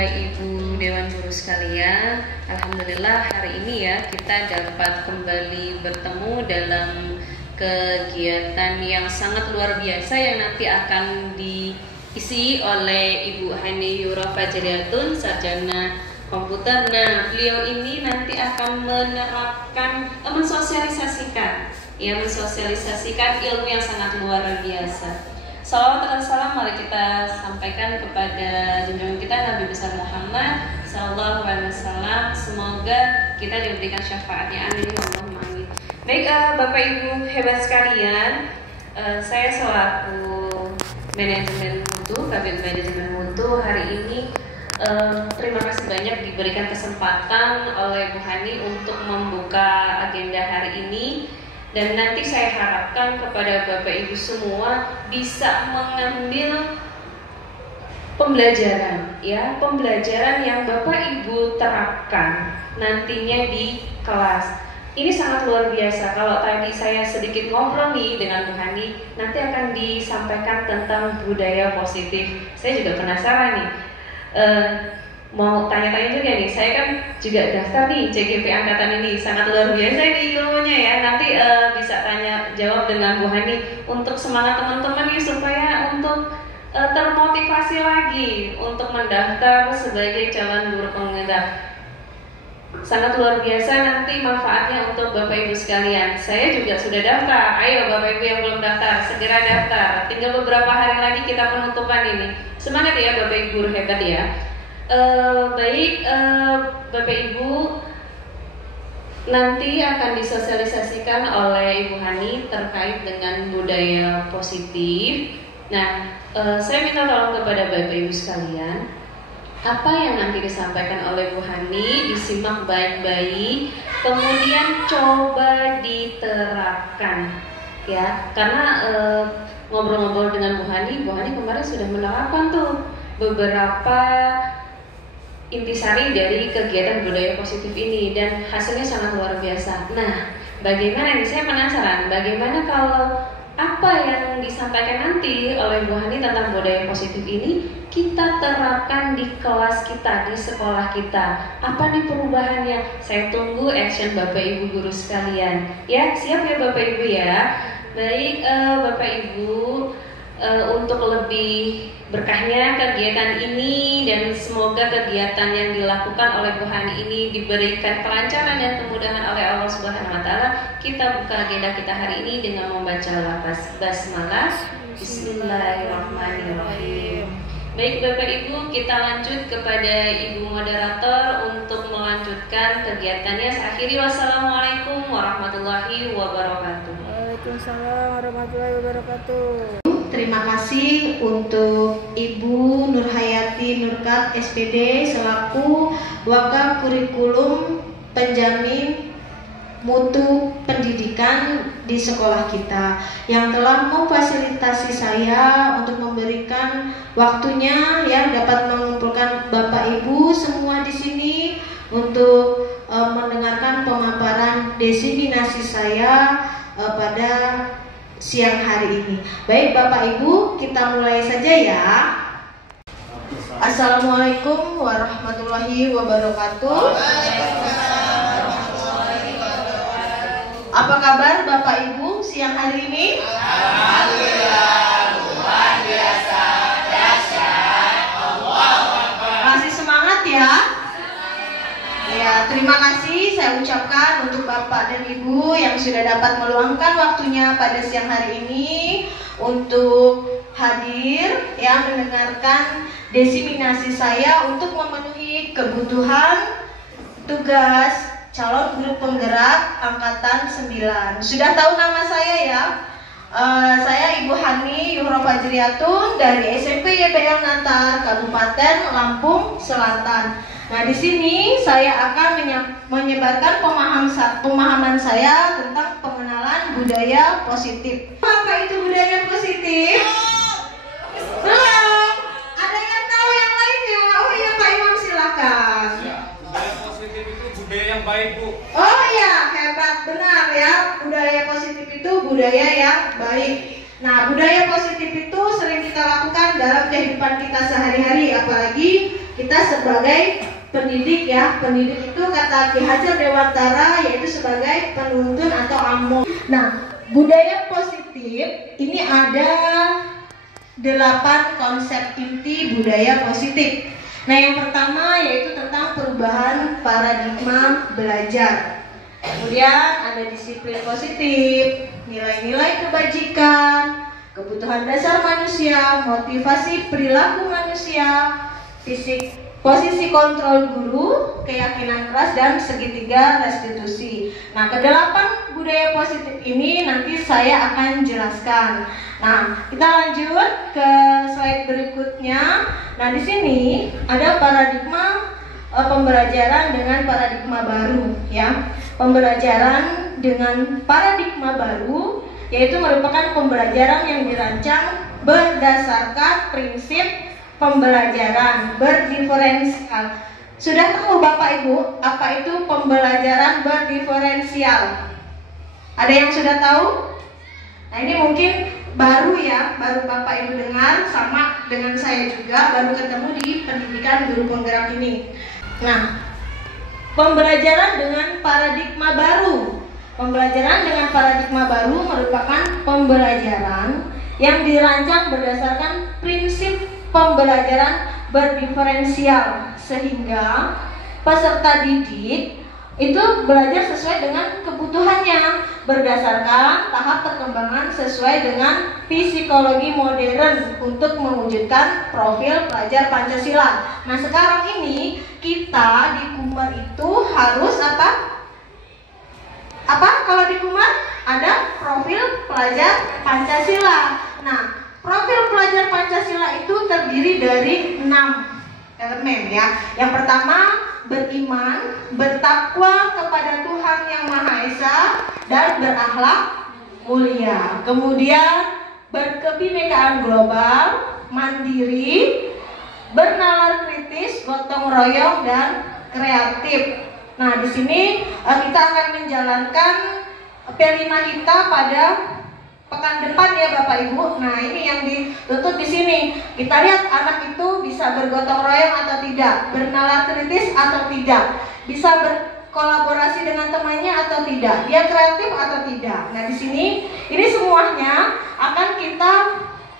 Bapak Ibu Dewan Guru sekalian, alhamdulillah hari ini ya kita dapat kembali bertemu dalam kegiatan yang sangat luar biasa yang nanti akan diisi oleh Ibu Hani Yura Fajriatun, sarjana komputer. Nah, beliau ini nanti akan menerapkan, mensosialisasikan ilmu yang sangat luar biasa. Salawat dan salam mari kita sampaikan kepada junjungan kita Nabi besar Muhammad Sallallahu Alaihi Wasallam. Semoga kita diberikan syafaatnya. Amin. Allahumma amin. Baik, Bapak Ibu hebat sekalian, saya selaku manajemen mutu, Kabin Manajemen Mutu hari ini terima kasih banyak diberikan kesempatan oleh Bu Hani untuk membuka agenda hari ini. Dan nanti saya harapkan kepada Bapak Ibu semua bisa mengambil pembelajaran yang Bapak Ibu terapkan nantinya di kelas. Ini sangat luar biasa. Kalau tadi saya sedikit ngobrol nih dengan Bu Hani, nanti akan disampaikan tentang budaya positif. Saya juga penasaran nih. Mau tanya-tanya juga nih, saya kan juga daftar nih CGP angkatan ini, sangat luar biasa nih ilmunya ya. Nanti bisa tanya jawab dengan Bu Hani untuk semangat teman-teman nih supaya untuk termotivasi lagi untuk mendaftar sebagai calon guru penggerak. Sangat luar biasa nanti manfaatnya untuk Bapak Ibu sekalian. Saya juga sudah daftar. Ayo Bapak Ibu yang belum daftar, segera daftar. Tinggal beberapa hari lagi kita penutupan ini. Semangat ya Bapak Ibu guru hebat ya. Bapak Ibu, nanti akan disosialisasikan oleh Ibu Hani terkait dengan budaya positif. Nah, saya minta tolong kepada Bapak Ibu sekalian, apa yang nanti disampaikan oleh Bu Hani disimak baik-baik, kemudian coba diterapkan, ya. Karena ngobrol-ngobrol dengan Bu Hani kemarin sudah menerapkan tuh beberapa intisari dari kegiatan budaya positif ini dan hasilnya sangat luar biasa. Nah, bagaimana ini? Saya penasaran, bagaimana kalau apa yang disampaikan nanti oleh Bu Hani tentang budaya positif ini kita terapkan di kelas kita, di sekolah kita? Apa nih perubahannya? Saya tunggu action Bapak Ibu guru sekalian. Ya, siap ya Bapak Ibu ya. Baik, Bapak Ibu, untuk lebih berkahnya kegiatan ini dan semoga kegiatan yang dilakukan oleh Bu Hani ini diberikan kelancaran dan kemudahan oleh Allah Subhanahu wa taala. Kita buka agenda kita hari ini dengan membaca lafaz basmalah. Bismillahirrahmanirrahim. Baik Bapak Ibu, kita lanjut kepada Ibu moderator untuk melanjutkan kegiatannya. Akhiri wassalamualaikum warahmatullahi wabarakatuh. Waalaikumsalam warahmatullahi wabarakatuh. Terima kasih untuk Ibu Nurhayati Nurkat SPD selaku Wakaf Kurikulum Penjamin Mutu Pendidikan di sekolah kita yang telah memfasilitasi saya untuk memberikan waktunya ya dapat mengumpulkan Bapak Ibu semua di sini untuk mendengarkan pemaparan diseminasi saya pada siang hari ini. Baik Bapak Ibu, kita mulai saja ya. Assalamualaikum warahmatullahi wabarakatuh. Apa kabar Bapak Ibu siang hari ini? Alhamdulillah, luar biasa, dahsyat, Allahu Akbar. Masih semangat ya? Ya, terima kasih saya ucapkan untuk Bapak dan Ibu yang sudah dapat meluangkan waktunya pada siang hari ini untuk hadir ya mendengarkan diseminasi saya untuk memenuhi kebutuhan tugas calon guru penggerak angkatan 9. Sudah tahu nama saya ya? Saya Ibu Hani Yura Fajriatun dari SMP YBL Natar, Kabupaten Lampung Selatan. Nah, di sini saya akan menyebarkan pemahaman saya tentang pengenalan budaya positif. Apa itu budaya positif? Belum. Ada yang tahu yang lainnya? Oh iya Pak Imam silakan. Ya, budaya positif itu budaya yang baik Bu. Oh iya, hebat, benar ya. Budaya positif itu budaya yang baik. Nah, budaya positif itu sering kita lakukan dalam kehidupan kita sehari-hari, apalagi kita sebagai pendidik ya. Pendidik itu kata Ki Hajar Dewantara yaitu sebagai penuntun atau among. Nah, budaya positif ini ada 8 konsep inti budaya positif. Nah, yang pertama yaitu tentang perubahan paradigma belajar. Kemudian ada disiplin positif, nilai-nilai kebajikan, kebutuhan dasar manusia, motivasi perilaku manusia, posisi kontrol guru, keyakinan keras, dan segitiga restitusi. Nah, ke-8 budaya positif ini nanti saya akan jelaskan. Nah, kita lanjut ke slide berikutnya. Nah, di sini ada paradigma pembelajaran dengan paradigma baru ya. Pembelajaran dengan paradigma baru yaitu merupakan pembelajaran yang dirancang berdasarkan prinsip pembelajaran berdiferensial. Sudah tahu Bapak Ibu apa itu pembelajaran berdiferensial? Ada yang sudah tahu? Nah, ini mungkin baru ya, baru Bapak Ibu dengar, sama dengan saya juga baru ketemu di pendidikan guru penggerak ini. Nah, pembelajaran dengan paradigma baru. Pembelajaran dengan paradigma baru merupakan pembelajaran yang dirancang berdasarkan prinsip pembelajaran berdiferensial sehingga peserta didik itu belajar sesuai dengan kebutuhannya berdasarkan tahap perkembangan sesuai dengan psikologi modern untuk mewujudkan profil pelajar Pancasila. Nah, sekarang ini kita di Kumar itu harus apa? Kalau di Kumar ada profil pelajar Pancasila. Nah, profil pelajar Pancasila itu terdiri dari 6 elemen ya. Yang pertama, beriman, bertakwa kepada Tuhan Yang Maha Esa dan berakhlak mulia. Kemudian berkebinekaan global, mandiri, bernalar kritis, gotong royong, dan kreatif. Nah, di sini kita akan menjalankan P5 kita pada pekan depan ya Bapak Ibu. Nah, ini yang dituntut di sini. Kita lihat anak itu bisa bergotong royong atau tidak, bernalar kritis atau tidak, bisa berkolaborasi dengan temannya atau tidak, dia kreatif atau tidak. Nah, di sini ini semuanya akan kita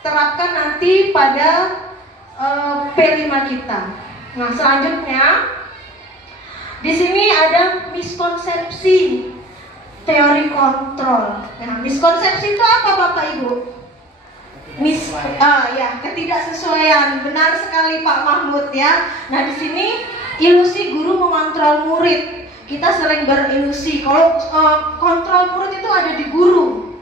terapkan nanti pada P5 kita. Nah, selanjutnya di sini ada miskonsepsi teori kontrol. Nah, miskonsepsi itu apa Bapak Ibu? Ketidaksesuaian. Benar sekali Pak Mahmud ya. Nah, di sini ilusi guru mengontrol murid. Kita sering berilusi kalau kontrol murid itu ada di guru.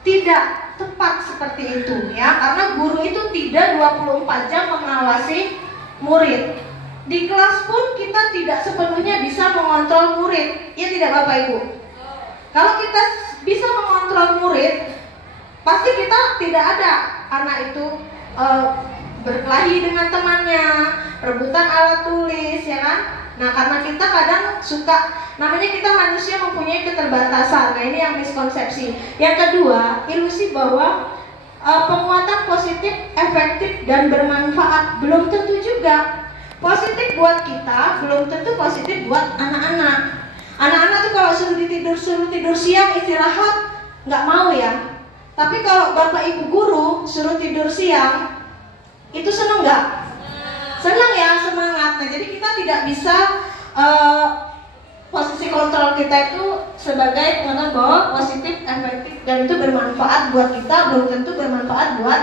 Tidak tepat seperti itu ya, karena guru itu tidak 24 jam mengawasi murid. Di kelas pun kita tidak sepenuhnya bisa mengontrol murid. Ya tidak Bapak Ibu? Kalau kita bisa mengontrol murid, pasti kita tidak ada anak itu berkelahi dengan temannya, rebutan alat tulis, ya kan? Nah, karena kita kadang suka, namanya kita manusia mempunyai keterbatasan. Nah, ini yang miskonsepsi. Yang kedua, ilusi bahwa penguatan positif, efektif, dan bermanfaat belum tentu juga. Positif buat kita, belum tentu positif buat anak-anak. Anak-anak tuh kalau suruh tidur siang istirahat nggak mau ya. Tapi kalau Bapak Ibu guru suruh tidur siang, itu seneng nggak? Seneng ya, semangat. Nah, jadi kita tidak bisa posisi kontrol kita itu sebagai pengenal bahwa positif, efektif, dan itu bermanfaat buat kita, belum tentu bermanfaat buat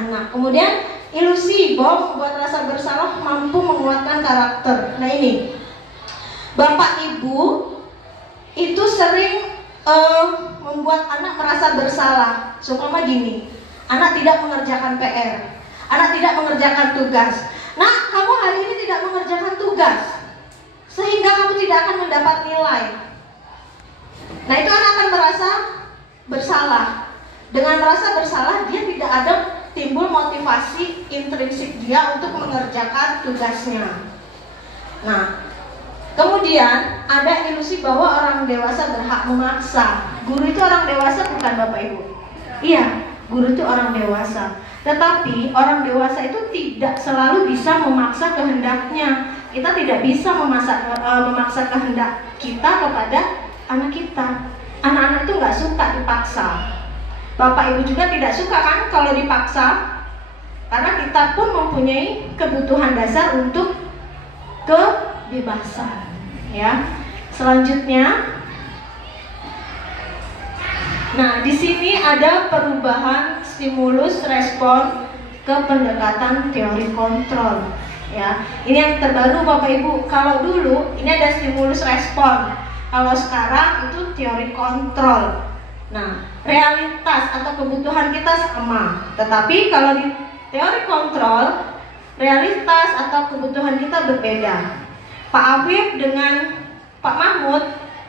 anak. Kemudian ilusi bahwa membuat rasa bersalah mampu menguatkan karakter. Nah, ini Bapak Ibu itu sering membuat anak merasa bersalah. Seumpama gini, anak tidak mengerjakan PR, anak tidak mengerjakan tugas. Nah, kamu hari ini tidak mengerjakan tugas, sehingga kamu tidak akan mendapat nilai. Nah, itu anak akan merasa bersalah. Dengan merasa bersalah, dia tidak ada timbul motivasi intrinsik dia untuk mengerjakan tugasnya. Nah, kemudian ada ilusi bahwa orang dewasa berhak memaksa. Guru itu orang dewasa bukan Bapak Ibu? Iya, guru itu orang dewasa. Tetapi orang dewasa itu tidak selalu bisa memaksa kehendaknya. Kita tidak bisa memaksa kehendak kita kepada anak kita. Anak-anak itu nggak suka dipaksa. Bapak ibu juga tidak suka kan kalau dipaksa. Karena kita pun mempunyai kebutuhan dasar untuk kebebasan. Ya. Selanjutnya, nah di sini ada perubahan stimulus respon ke pendekatan teori kontrol. Ya, ini yang terbaru Bapak Ibu. Kalau dulu ini ada stimulus respon, kalau sekarang itu teori kontrol. Nah, realitas atau kebutuhan kita sama, tetapi kalau di teori kontrol, realitas atau kebutuhan kita berbeda. Pak Habib dengan Pak Mahmud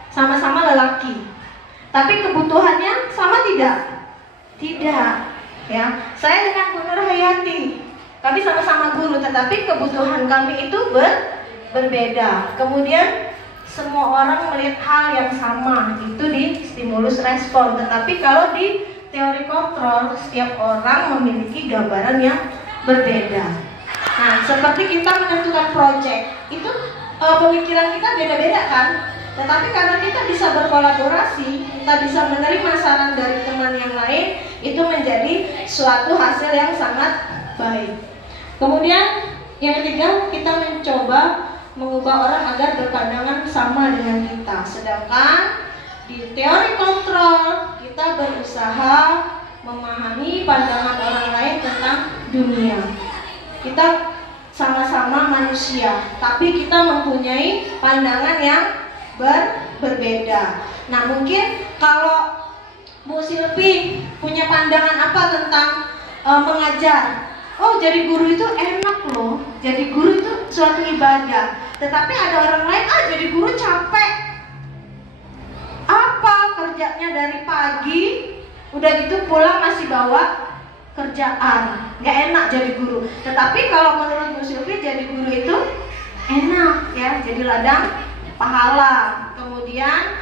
sama-sama lelaki, tapi kebutuhannya sama tidak? Tidak. Ya, saya dengan Bu Nur Hayati, kami sama-sama guru, tetapi kebutuhan kami itu berbeda. Kemudian semua orang melihat hal yang sama, itu di stimulus respon. Tetapi kalau di teori kontrol, setiap orang memiliki gambaran yang berbeda. Nah, seperti kita menentukan proyek, itu pemikiran kita beda-beda kan? Tetapi karena kita bisa berkolaborasi, kita bisa menerima saran dari teman yang lain, itu menjadi suatu hasil yang sangat baik. Kemudian yang ketiga, kita mencoba mengubah orang agar berpandangan sama dengan kita. Sedangkan di teori kontrol, kita berusaha memahami pandangan orang lain tentang dunia. Kita sama-sama manusia, tapi kita mempunyai pandangan yang berbeda. Nah, mungkin kalau Bu Silvi punya pandangan apa tentang mengajar? Oh, jadi guru itu enak loh. Jadi guru itu suatu ibadah. Tetapi ada orang lain, jadi guru capek. Apa kerjanya dari pagi, udah gitu pulang masih bawa kerjaan, nggak enak jadi guru. Tetapi kalau menurut Bu Silvi, jadi guru itu enak ya, jadi ladang pahala. Kemudian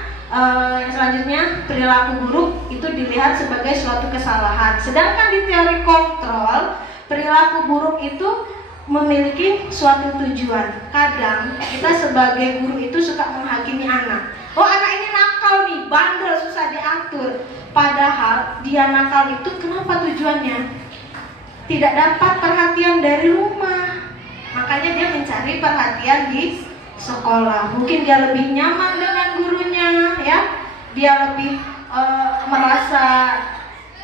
yang selanjutnya, perilaku buruk itu dilihat sebagai suatu kesalahan. Sedangkan di teori kontrol, perilaku buruk itu memiliki suatu tujuan. Kadang kita sebagai guru itu suka menghakimi anak. Oh, anak ini nakal nih, bandel, susah diatur. Padahal dia nakal itu kenapa tujuannya? Tidak dapat perhatian dari rumah. Makanya dia mencari perhatian di sekolah. Mungkin dia lebih nyaman dengan gurunya, ya. Dia lebih merasa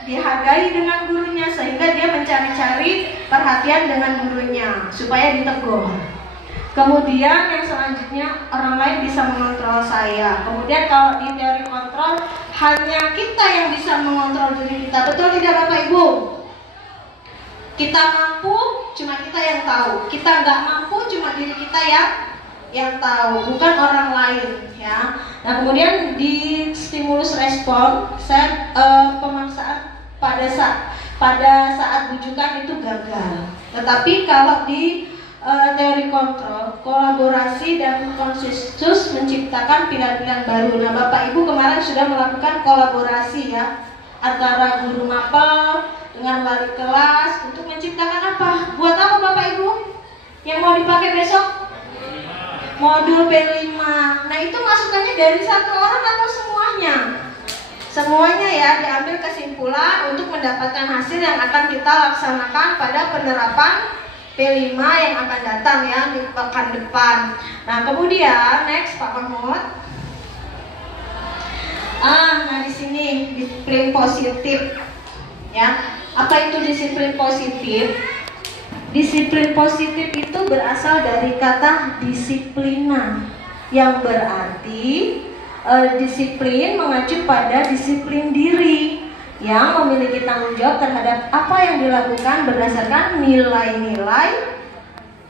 dihargai dengan gurunya, sehingga dia mencari-cari perhatian dengan gurunya supaya ditegur. Kemudian yang selanjutnya, orang lain bisa mengontrol saya. Kemudian kalau di teori kontrol, hanya kita yang bisa mengontrol diri kita. Betul tidak Bapak Ibu? Kita mampu, cuma kita yang tahu. Kita nggak mampu, cuma diri kita yang tahu, bukan orang lain, ya. Nah, kemudian di stimulus respon, pemaksaan pada saat bujukan itu gagal. Tetapi kalau di teori kontrol, kolaborasi dan konsensus menciptakan pilihan-pilihan baru. Nah, Bapak Ibu kemarin sudah melakukan kolaborasi ya, antara guru mapel dengan wali kelas untuk menciptakan apa? Buat apa Bapak Ibu? Yang mau dipakai besok? Modul B5. Nah, itu masukannya dari satu orang atau semuanya? Semuanya ya, diambil kesimpulan untuk mendapatkan hasil yang akan kita laksanakan pada penerapan P5 yang akan datang ya di pekan depan. Nah, kemudian next Pak Mahmud. Nah di sini disiplin positif. Ya, apa itu disiplin positif? Disiplin positif itu berasal dari kata disiplina, yang berarti disiplin mengacu pada disiplin diri yang memiliki tanggung jawab terhadap apa yang dilakukan berdasarkan nilai-nilai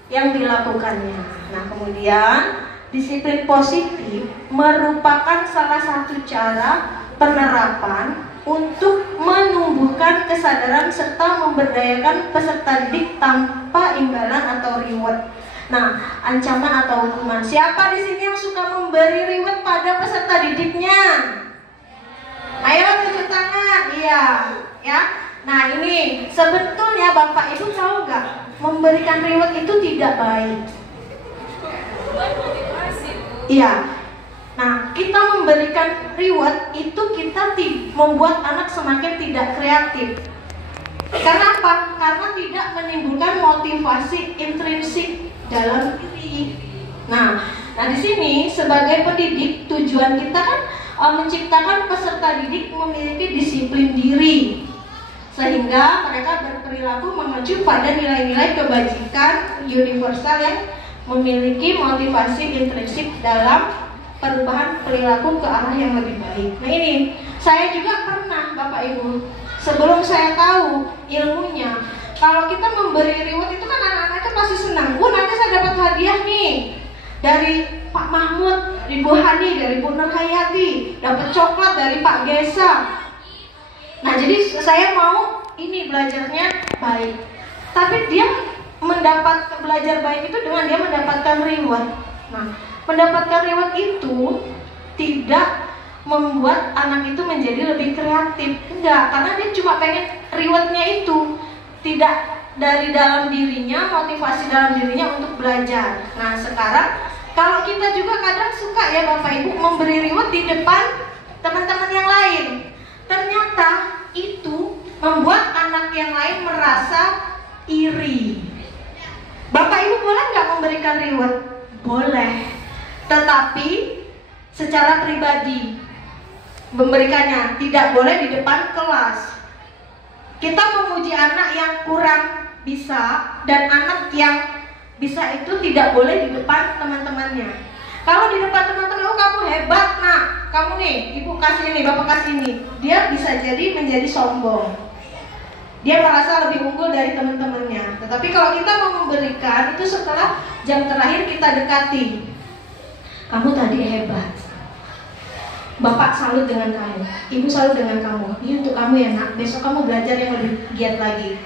yang dilakukannya. Nah, kemudian disiplin positif merupakan salah satu cara penerapan untuk menumbuhkan kesadaran serta memberdayakan peserta didik tanpa imbalan atau reward. Nah, ancaman atau hukuman. Siapa di sini yang suka memberi reward pada peserta didiknya? Ayo tunjuk tangan, iya, ya. Nah ini sebetulnya Bapak Ibu tahu nggak, memberikan reward itu tidak baik. Iya. Nah kita memberikan reward itu kita membuat anak semakin tidak kreatif. Karena apa? Karena tidak menimbulkan motivasi intrinsik dalam diri. Nah di sini sebagai pendidik tujuan kita kan menciptakan peserta didik memiliki disiplin diri, sehingga mereka berperilaku mengacu pada nilai-nilai kebajikan universal yang memiliki motivasi intrinsik dalam perubahan perilaku ke arah yang lebih baik. Nah ini saya juga pernah Bapak Ibu, sebelum saya tahu ilmunya, kalau kita memberi reward itu kan anak-anak itu pasti senang. Nanti saya dapat hadiah nih dari Pak Mahmud, dari Bu Hani, dari Bu Nurhayati, dapat coklat dari Pak Gesa. Nah jadi saya mau ini belajarnya baik, tapi dia mendapat belajar baik itu dengan dia mendapatkan reward. Nah mendapatkan reward itu tidak membuat anak itu menjadi lebih kreatif, enggak, karena dia cuma pengen rewardnya itu, tidak dari dalam dirinya, motivasi dalam dirinya untuk belajar. Nah sekarang kalau kita juga kadang suka ya Bapak Ibu memberi reward di depan teman-teman yang lain, ternyata itu membuat anak yang lain merasa iri. Bapak Ibu boleh nggak memberikan reward? Boleh, tetapi secara pribadi memberikannya, tidak boleh di depan kelas. Kita memuji anak yang kurang bisa dan anak yang bisa itu tidak boleh di depan teman-temannya. Kalau di depan teman-teman, oh kamu hebat nak, kamu nih, ibu kasih ini, bapak kasih ini, dia bisa jadi menjadi sombong. Dia merasa lebih unggul dari teman-temannya. Tetapi kalau kita mau memberikan, itu setelah jam terakhir kita dekati. Kamu tadi hebat, bapak salut dengan kamu, ibu salut dengan kamu. Ini untuk kamu ya nak, besok kamu belajar yang lebih giat lagi.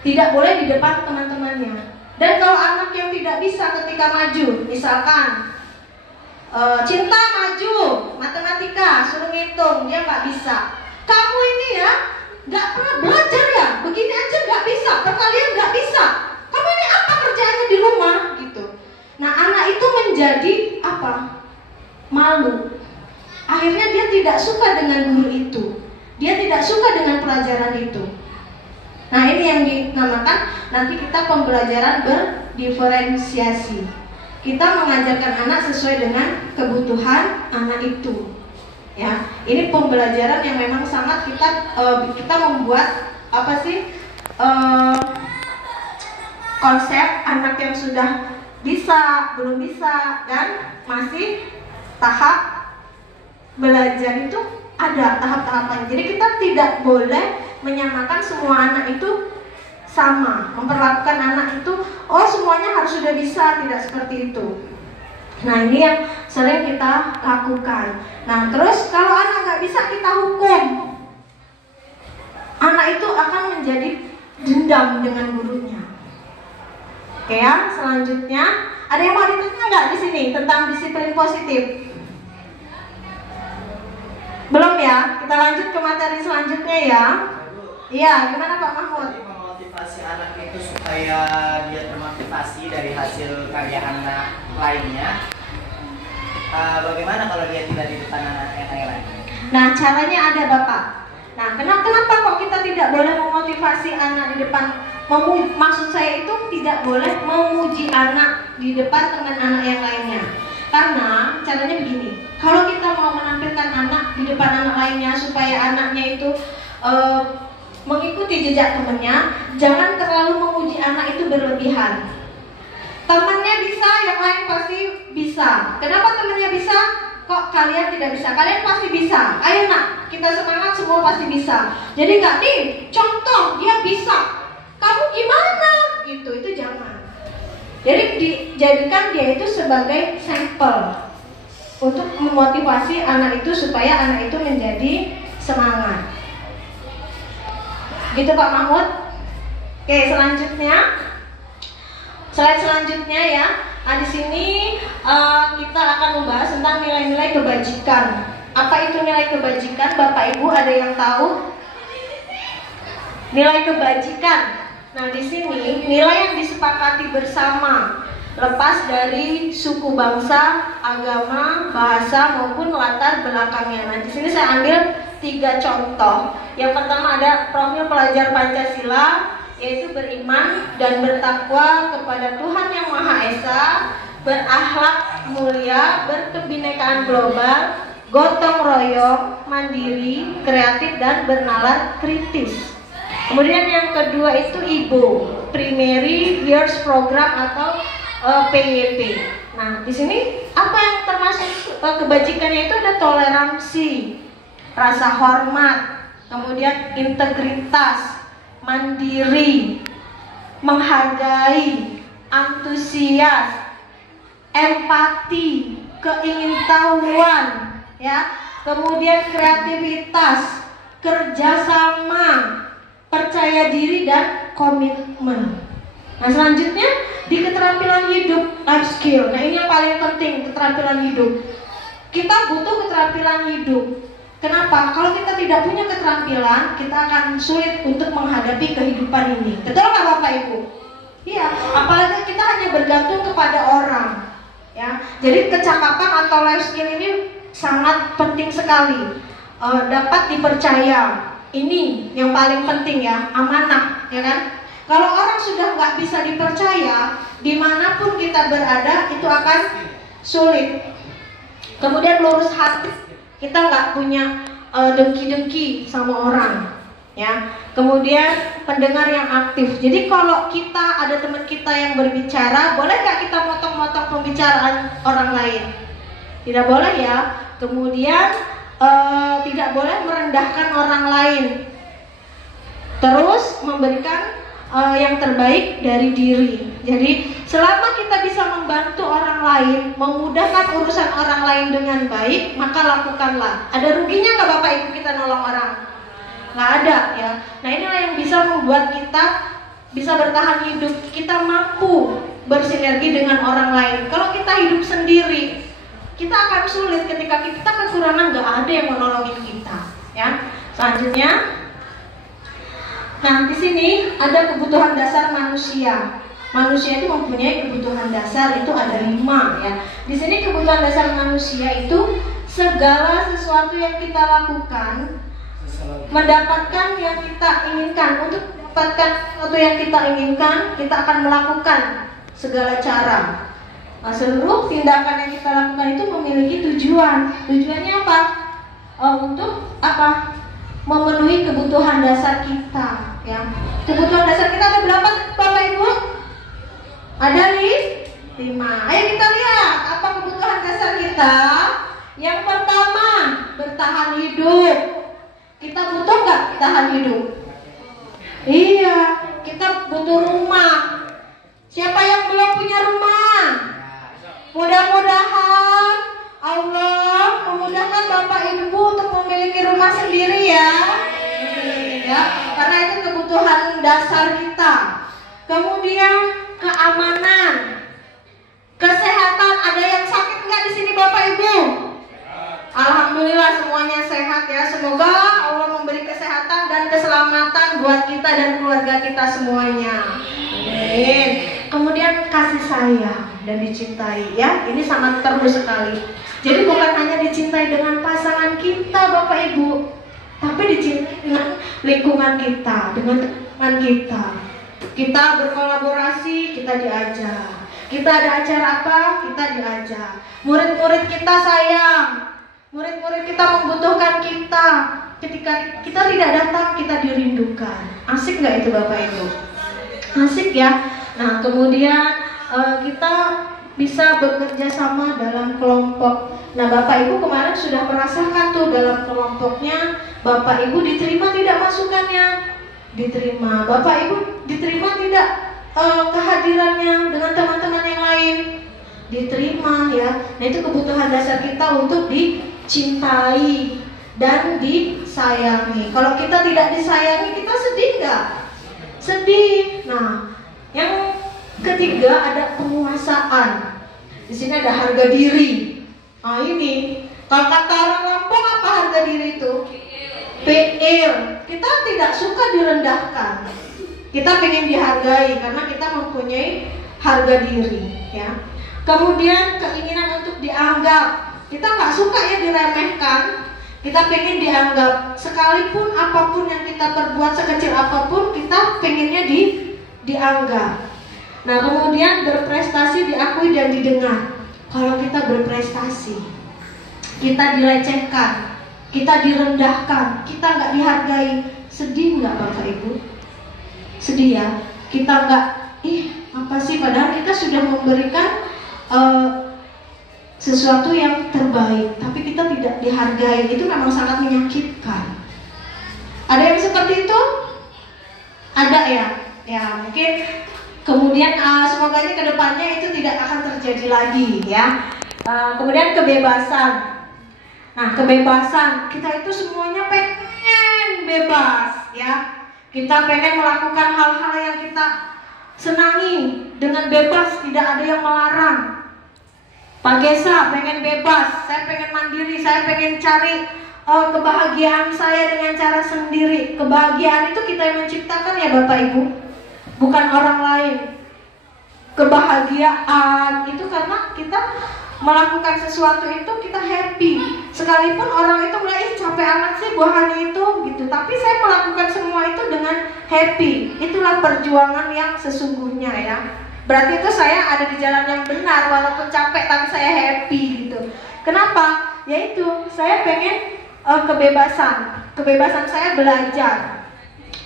Tidak boleh di depan teman-temannya. Dan kalau anak yang tidak bisa ketika maju, misalkan Cinta maju matematika, suruh ngitung, dia nggak bisa. Kamu ini ya nggak pernah belajar ya, begini aja nggak bisa, perkalian nggak bisa. Kamu ini apa kerjaannya di rumah gitu. Nah anak itu menjadi apa? Malu. Akhirnya dia tidak suka dengan guru itu, dia tidak suka dengan pelajaran itu. Nah ini yang dinamakan nanti kita pembelajaran berdiferensiasi. Kita mengajarkan anak sesuai dengan kebutuhan anak itu. Ya, ini pembelajaran yang memang sangat kita membuat apa sih konsep anak yang sudah bisa, belum bisa, dan masih tahap belajar itu ada tahap-tahapannya. Jadi kita tidak boleh menyamakan semua anak itu sama, memperlakukan anak itu oh semuanya harus sudah bisa, tidak seperti itu. Nah ini yang sering kita lakukan. Nah terus kalau anak nggak bisa kita hukum, anak itu akan menjadi dendam dengan gurunya. Oke ya, selanjutnya ada yang mau ditanya nggak di sini tentang disiplin positif? Belum ya? Kita lanjut ke materi selanjutnya ya. Iya, gimana Pak Mahmud? Memotivasi anak itu supaya dia termotivasi dari hasil karya anak lainnya. Bagaimana kalau dia tidak di depan anak yang lain? Nah, caranya ada Bapak. Nah, kenapa kok kita tidak boleh memotivasi anak di depan? Maksud saya itu tidak boleh memuji anak di depan teman anak yang lainnya. Karena caranya begini, kalau kita mau menampilkan anak di depan anak lainnya supaya anaknya itu mengikuti jejak temannya, jangan terlalu memuji anak itu berlebihan. Temannya bisa, yang lain pasti bisa. Kenapa temannya bisa? Kok kalian tidak bisa? Kalian pasti bisa. Ayo nak, kita semangat, semua pasti bisa. Jadi nggak nih, contoh dia bisa. Kamu gimana? Gitu, itu jangan. Jadi dijadikan dia itu sebagai sampel untuk memotivasi anak itu supaya anak itu menjadi semangat. Gitu Pak Mahmud. Oke, slide selanjutnya ya. Nah di sini kita akan membahas tentang nilai-nilai kebajikan. Apa itu nilai kebajikan? Bapak Ibu ada yang tahu? Nilai kebajikan. Nah, di sini nilai yang disepakati bersama, lepas dari suku bangsa, agama, bahasa maupun latar belakangnya. Nah, di sini saya ambil 3 contoh. Yang pertama ada profil pelajar Pancasila, yaitu beriman dan bertakwa kepada Tuhan Yang Maha Esa, berakhlak mulia, berkebinekaan global, gotong royong, mandiri, kreatif dan bernalar kritis. Kemudian yang kedua itu IBO, Primary Years Program atau PYP. Nah, di sini apa yang termasuk kebajikannya itu ada toleransi, rasa hormat, kemudian integritas, mandiri, menghargai, antusias, empati, keingintahuan, ya, kemudian kreativitas, kerjasama, percaya diri dan komitmen. Nah, selanjutnya di keterampilan hidup, life skill. Nah, ini yang paling penting, keterampilan hidup. Kita butuh keterampilan hidup. Kenapa? Kalau kita tidak punya keterampilan, kita akan sulit untuk menghadapi kehidupan ini. Betul nggak Bapak Ibu? Iya. Apalagi kita hanya bergantung kepada orang. Ya. Jadi kecakapan atau life skill ini sangat penting sekali. Dapat dipercaya. Ini yang paling penting ya, amanah, ya kan? Kalau orang sudah nggak bisa dipercaya, dimanapun kita berada itu akan sulit. Kemudian lurus hati, kita nggak punya dengki-dengki sama orang, ya. Kemudian pendengar yang aktif. Jadi kalau kita ada teman kita yang berbicara, boleh nggak kita motong-motong pembicaraan orang lain? Tidak boleh ya. Kemudian tidak boleh merendahkan orang lain. Terus memberikan yang terbaik dari diri. Jadi selama kita bisa membantu orang lain, memudahkan urusan orang lain dengan baik, maka lakukanlah. Ada ruginya nggak Bapak Ibu kita nolong orang? Nggak ada ya. Nah, inilah yang bisa membuat kita bisa bertahan hidup. Kita mampu bersinergi dengan orang lain. Kalau kita hidup sendiri, kita akan sulit ketika kita kekurangan, nggak ada yang menolongin kita, ya. Selanjutnya, nah di sini ada kebutuhan dasar manusia. Manusia itu mempunyai kebutuhan dasar itu ada 5, ya. Di sini kebutuhan dasar manusia itu segala sesuatu yang kita lakukan, mendapatkan yang kita inginkan. Untuk mendapatkan sesuatu yang kita inginkan, kita akan melakukan segala cara. Nah, seluruh tindakan yang kita lakukan itu memiliki tujuan. Tujuannya apa? Untuk apa? Memenuhi kebutuhan dasar kita, ya. Kebutuhan dasar kita ada berapa, Bapak Ibu? Ada 5. Ayo kita lihat apa kebutuhan dasar kita. Yang pertama, bertahan hidup. Kita butuh nggak bertahan hidup? Iya, kita butuh rumah. Siapa yang belum punya rumah? Mudah-mudahan Allah memudahkan Bapak Ibu untuk memiliki rumah sendiri ya. Ya, karena itu kebutuhan dasar kita. Kemudian keamanan, kesehatan. Ada yang sakit nggak di sini Bapak Ibu? Alhamdulillah semuanya sehat ya. Semoga Allah memberi kesehatan dan keselamatan buat kita dan keluarga kita semuanya. Amin. Kemudian kasih sayang dan dicintai ya. Ini sangat perlu sekali. Jadi bukan hanya dicintai dengan pasangan kita Bapak Ibu, tapi dicintai dengan lingkungan kita, dengan teman kita. Kita berkolaborasi, kita diajak. Kita ada acara apa, kita diajak. Murid-murid kita sayang. Murid-murid kita membutuhkan kita. Ketika kita tidak datang, kita dirindukan. Asik nggak itu Bapak Ibu? Asik ya. Nah, kemudian kita bisa bekerja sama dalam kelompok. Nah, Bapak Ibu kemarin sudah merasakan tuh dalam kelompoknya, Bapak Ibu diterima tidak masukannya? Diterima. Bapak Ibu diterima tidak kehadirannya dengan teman-teman yang lain? Diterima ya. Nah, itu kebutuhan dasar kita untuk dicintai dan disayangi. Kalau kita tidak disayangi, kita sedih nggak? Sedih. Nah, yang ketiga ada penguasaan. Di sini ada harga diri. Nah ini, kalau kata orang Lampung apa harga diri itu? PL. Kita tidak suka direndahkan. Kita pengen dihargai karena kita mempunyai harga diri, ya. Kemudian keinginan untuk dianggap. Kita nggak suka ya diremehkan. Kita pengen dianggap, sekalipun apapun yang kita perbuat, sekecil apapun, kita pengennya dianggap. Nah, kemudian berprestasi diakui dan didengar. Kalau kita berprestasi, kita dilecehkan, kita direndahkan, kita nggak dihargai, sedih nggak Bapak Ibu? Sedih ya. Kita nggak, apa sih? Padahal kita sudah memberikan sesuatu yang terbaik, tapi kita tidak dihargai. Itu memang sangat menyakitkan. Ada yang seperti itu? Ada ya? Ya mungkin kemudian semoga ke depannya itu tidak akan terjadi lagi ya. Kemudian kebebasan. Nah, kebebasan, kita itu semuanya pengen bebas ya. Kita pengen melakukan hal-hal yang kita senangi dengan bebas, tidak ada yang melarang. Pak Gesa pengen bebas, saya pengen mandiri, saya pengen cari kebahagiaan saya dengan cara sendiri. Kebahagiaan itu kita yang menciptakan ya Bapak Ibu, bukan orang lain. Kebahagiaan itu karena kita melakukan sesuatu itu kita happy. Sekalipun orang itu mulai capek amat sih Bu Hani itu gitu, tapi saya melakukan semua itu dengan happy. Itulah perjuangan yang sesungguhnya ya. Berarti itu saya ada di jalan yang benar walaupun capek tapi saya happy gitu. Kenapa? Yaitu saya pengen kebebasan. Kebebasan saya belajar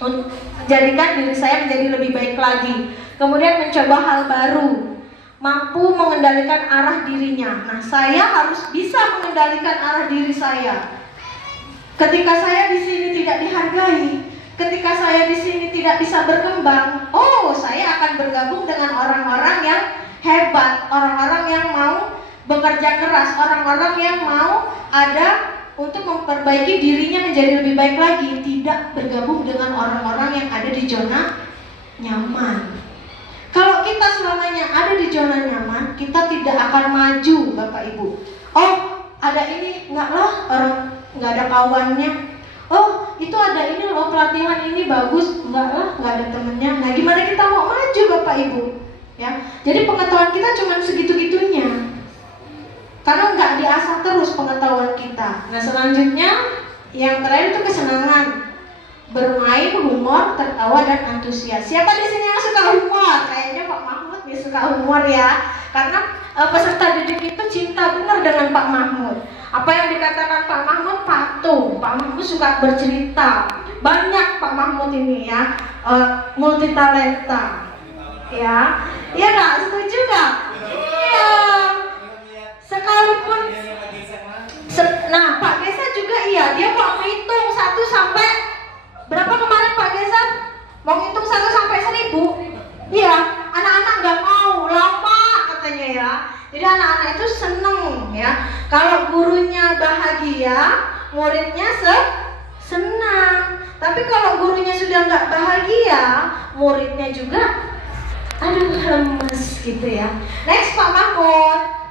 untuk menjadikan diri saya menjadi lebih baik lagi. Kemudian mencoba hal baru, mampu mengendalikan arah dirinya. Nah, saya harus bisa mengendalikan arah diri saya. Ketika saya di sini tidak dihargai, ketika saya di sini tidak bisa berkembang, saya akan bergabung dengan orang-orang yang hebat, orang-orang yang mau bekerja keras, orang-orang yang mau ada untuk memperbaiki dirinya menjadi lebih baik lagi, tidak bergabung dengan orang-orang yang ada di zona nyaman. Kalau kita selamanya ada di zona nyaman, kita tidak akan maju, Bapak Ibu. Ada ini, enggak lah, orang nggak ada kawannya. Itu ada ini loh, pelatihan ini bagus, enggak lah, nggak ada temennya. Nah, gimana kita mau maju Bapak Ibu? Ya, jadi pengetahuan kita cuma segitu-gitunya. Karena nggak diasah terus pengetahuan kita. Nah, selanjutnya yang terakhir itu kesenangan, bermain, humor, tertawa dan antusias. Siapa di sini yang suka humor? Kayaknya Pak Mahmud nih suka humor ya. Karena peserta didik itu cinta benar dengan Pak Mahmud. Apa yang dikatakan Pak Mahmud patuh. Pak Mahmud suka bercerita. Banyak Pak Mahmud ini ya, multi talenta. Ya, iya nggak? Setuju nggak? Iya. Sekalipun, nah Pak Gesa juga iya, dia mau menghitung 1 sampai berapa kemarin Pak Gesa? Mau ngitung 1 sampai 1000. Iya, anak-anak nggak mau, lama katanya ya. Jadi anak-anak itu seneng ya. Kalau gurunya bahagia, muridnya senang. Tapi kalau gurunya sudah nggak bahagia, muridnya juga lemes gitu ya. Next Pak Mahmud.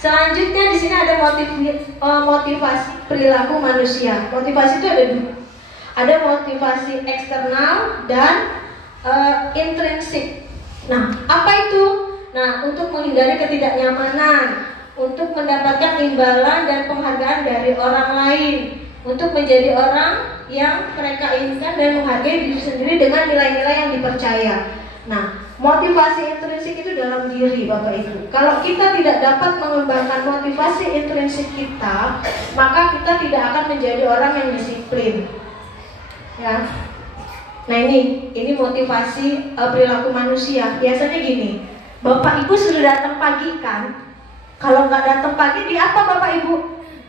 Selanjutnya di sini ada motivasi perilaku manusia. Motivasi itu ada 2. Ada motivasi eksternal dan intrinsik. Nah, apa itu? Nah, untuk menghindari ketidaknyamanan, untuk mendapatkan imbalan dan penghargaan dari orang lain, untuk menjadi orang yang mereka inginkan dan menghargai diri sendiri dengan nilai-nilai yang dipercaya. Nah, motivasi intrinsik itu dalam diri Bapak Ibu. Kalau kita tidak dapat mengembangkan motivasi intrinsik kita, maka kita tidak akan menjadi orang yang disiplin. Ya. Nah ini motivasi perilaku manusia. Biasanya gini, Bapak Ibu sudah datang pagi kan? Kalau nggak datang pagi, di apa Bapak Ibu?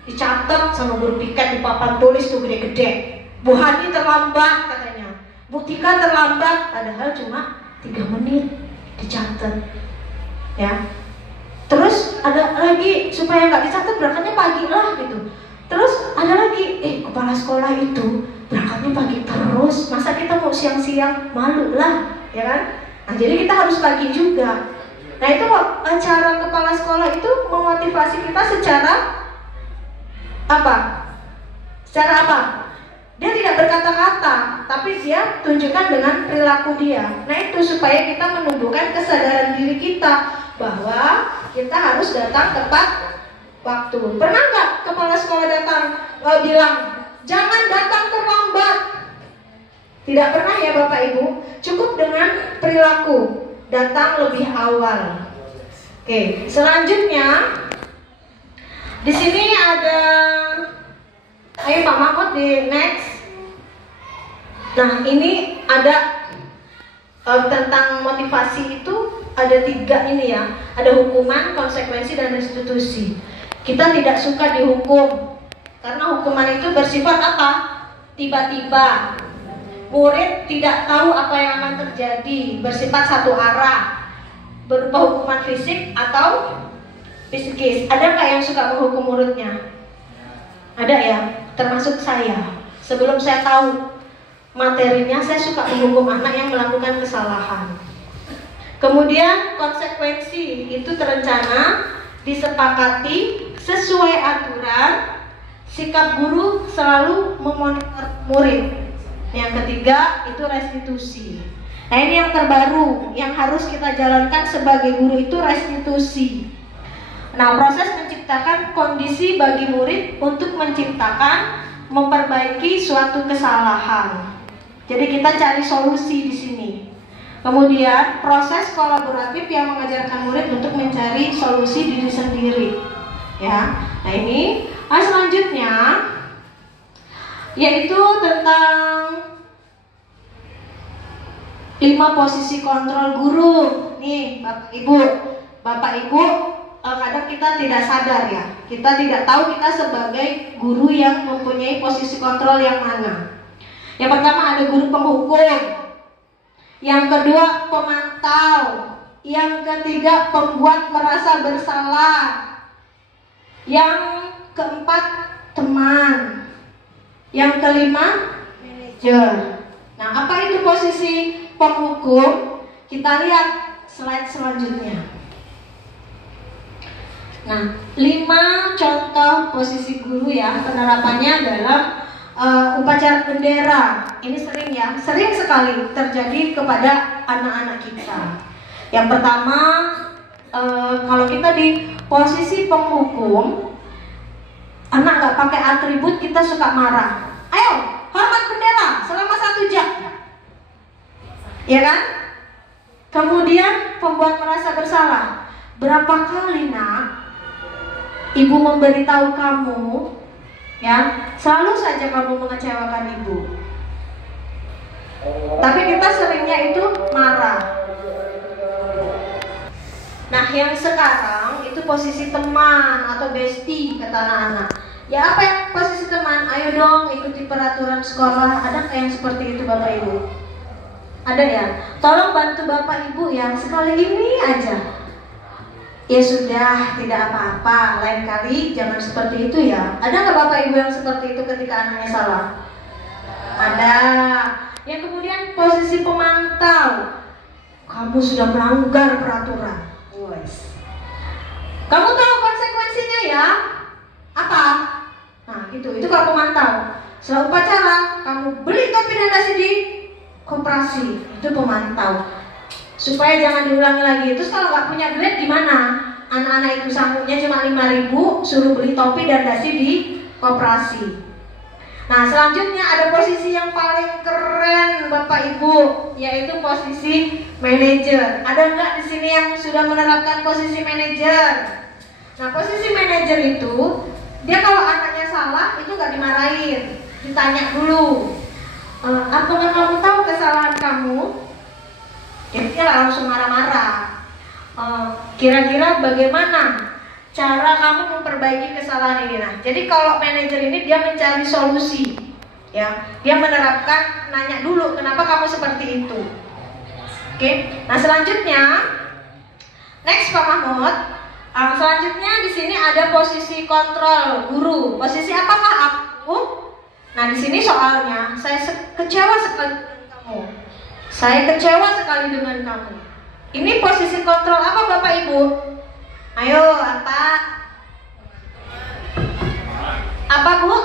Dicatat sama guru piket di papan tulis tuh gede-gede. Bu Hani terlambat katanya, Bu Tika terlambat, padahal cuma 3 menit dicatat. Ya. Terus ada lagi supaya nggak dicatat berangkatnya pagi lah gitu. Terus ada lagi, kepala sekolah itu berangkatnya pagi terus, masa kita mau siang-siang, malu lah, ya kan? Nah jadi kita harus pagi juga. Nah itu cara kepala sekolah itu memotivasi kita secara apa? Secara apa? Dia tidak berkata-kata, tapi dia tunjukkan dengan perilaku dia. Nah itu supaya kita menumbuhkan kesadaran diri kita bahwa kita harus datang tepat waktu. Pernah nggak kepala sekolah datang bilang, jangan datang terlambat? Tidak pernah ya Bapak Ibu. Cukup dengan perilaku, datang lebih awal. Oke, selanjutnya di sini ada, ayo Pak Mahmud di next. Nah ini ada tentang motivasi itu ada 3 ini ya. Ada hukuman, konsekuensi, dan restitusi. Kita tidak suka dihukum karena hukuman itu bersifat apa? Tiba-tiba. Murid tidak tahu apa yang akan terjadi, bersifat satu arah, berupa hukuman fisik atau psikis. Ada nggak yang suka menghukum muridnya? Ada ya, termasuk saya. Sebelum saya tahu materinya, saya suka menghukum anak yang melakukan kesalahan. Kemudian konsekuensi itu terencana, disepakati, sesuai aturan. Sikap guru selalu memonitor murid. Yang ketiga itu restitusi. Nah ini yang terbaru yang harus kita jalankan sebagai guru itu restitusi. Nah proses menciptakan kondisi bagi murid untuk menciptakan, memperbaiki suatu kesalahan. Jadi kita cari solusi di sini. Kemudian proses kolaboratif yang mengajarkan murid untuk mencari solusi diri sendiri. Ya, nah ini. Selanjutnya yaitu tentang 5 posisi kontrol guru. Nih Bapak Ibu, kadang kita tidak sadar ya. Kita tidak tahu kita sebagai guru yang mempunyai posisi kontrol yang mana. Yang pertama ada guru penghukum, yang kedua pemantau, yang ketiga pembuat merasa bersalah, yang keempat teman, yang kelima manajer. Nah apa itu posisi penghukum? Kita lihat slide selanjutnya. Nah 5 contoh posisi guru ya, penerapannya dalam upacara bendera. Ini sering sekali terjadi kepada anak-anak kita. Yang pertama, kalau kita di posisi penghukum, anak nggak pakai atribut, kita suka marah. Ayo, hormat bendera selama 1 jam, ya kan? Kemudian pembuat merasa bersalah. Berapa kali nak, ibu memberitahu kamu, ya, selalu saja kamu mengecewakan ibu. Tapi kita seringnya itu marah. Nah yang sekarang itu posisi teman atau bestie kata anak-anak. Ya apa yang posisi teman? Ayo dong ikuti peraturan sekolah. Ada yang seperti itu Bapak Ibu? Ada ya? Tolong bantu Bapak Ibu ya, sekali ini aja. Ya sudah, tidak apa-apa. Lain kali jangan seperti itu ya. Ada nggak Bapak Ibu yang seperti itu ketika anaknya salah? Ada. Yang kemudian posisi pemantau. Kamu sudah melanggar peraturan. Kamu tahu konsekuensinya ya? Apa? Nah itu kalau pemantau. Setelah upacara, kamu beli topi dan dasi di koperasi. Itu pemantau. Supaya jangan diulangi lagi. Terus kalau nggak punya duit gimana? Anak-anak itu sanggupnya cuma 5.000, suruh beli topi dan dasi di koperasi. Nah selanjutnya ada posisi yang paling keren Bapak Ibu, yaitu posisi manajer. Ada nggak di sini yang sudah menerapkan posisi manajer? Nah posisi manajer itu, dia kalau anaknya salah itu nggak dimarahin, ditanya dulu, apakah kamu tahu kesalahan kamu? Jadi dia langsung marah-marah. Kira-kira bagaimana cara kamu memperbaiki kesalahan ini? Nah, jadi kalau manajer ini dia mencari solusi, ya, dia menerapkan, nanya dulu kenapa kamu seperti itu. Oke, nah selanjutnya, next Pak Mahmud. Selanjutnya di sini ada posisi kontrol guru. Posisi apakah aku? Nah di sini soalnya saya kecewa sekali dengan kamu. Saya kecewa sekali dengan kamu. Ini posisi kontrol apa Bapak Ibu? Ayo, apa? Apa Bu?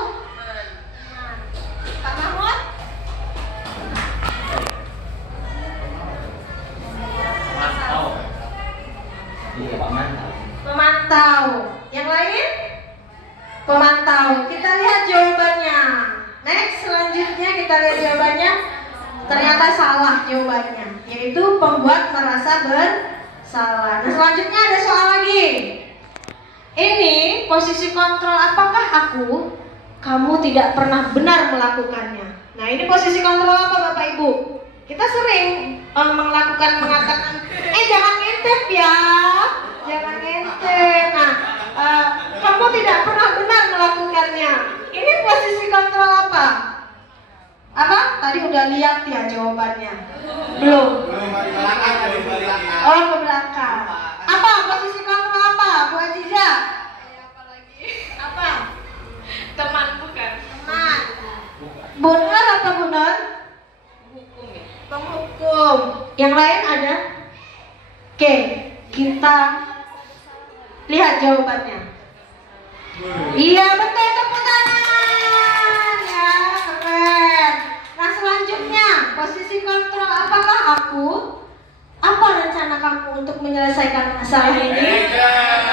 Pak Memantau. Yang lain? Pemantau. Kita lihat jawabannya. Next, selanjutnya kita lihat jawabannya. Ternyata salah jawabannya, yaitu pembuat merasa bersalah. Nah, selanjutnya ada soal lagi. Ini posisi kontrol, apakah aku? Kamu tidak pernah benar melakukannya. Nah, ini posisi kontrol apa Bapak Ibu? Kita sering mengatakan, jangan ngintip ya, jangan ngintip. Nah, kamu tidak pernah benar melakukannya. Ini posisi kontrol apa? Apa? Tadi udah lihat ya jawabannya? Belum. Oh, ke belakang. Apa posisi kontrol apa, Bu Aziza? Apa? Teman bukan? Teman. Benar atau benar? Hukum ya. Penghukum. Yang lain ada? Oke, kita lihat jawabannya. Iya betul, tepuk tangan. Ya, keren. Nah, selanjutnya posisi kontrol, apakah aku? Apa rencana kamu untuk menyelesaikan masalah ini?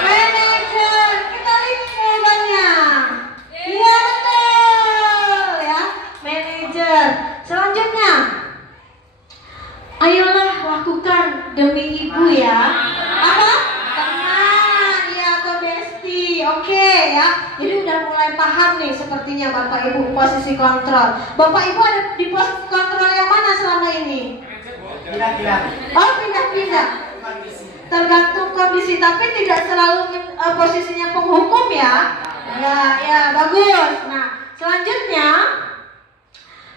Manajer. Kita lihat jawabannya. Iya betul ya, manajer. Selanjutnya, ayolah lakukan demi ibu ya. Apa? Teman ya, atau bestie. Oke ya. Jadi udah mulai paham nih sepertinya Bapak Ibu posisi kontrol. Bapak Ibu ada di posisi kontrol yang mana selama ini? Oh, pindah-pindah. Tergantung kondisi, tapi tidak selalu posisinya penghukum ya. Ya, bagus. Nah, selanjutnya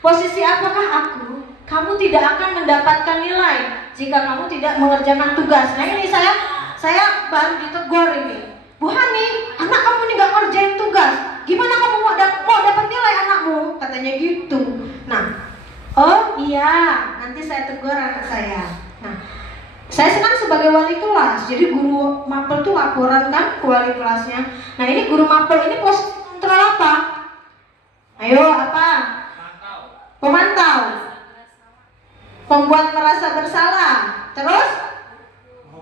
posisi apakah aku? Kamu tidak akan mendapatkan nilai jika kamu tidak mengerjakan tugas. Nah, ini saya baru ditegur ini. Bu Hani, anak kamu ini nggak ngerjain tugas. Gimana kamu mau dapat nilai anakmu? Katanya gitu. Nah, oh iya, nanti saya tegur anak saya. Nah, saya senang sebagai wali kelas. Jadi guru mapel tuh laporan kan ke wali kelasnya. Nah, ini guru mapel ini posisi kontrol apa? Ayo, apa? Pemantau. Pembuat merasa bersalah. Terus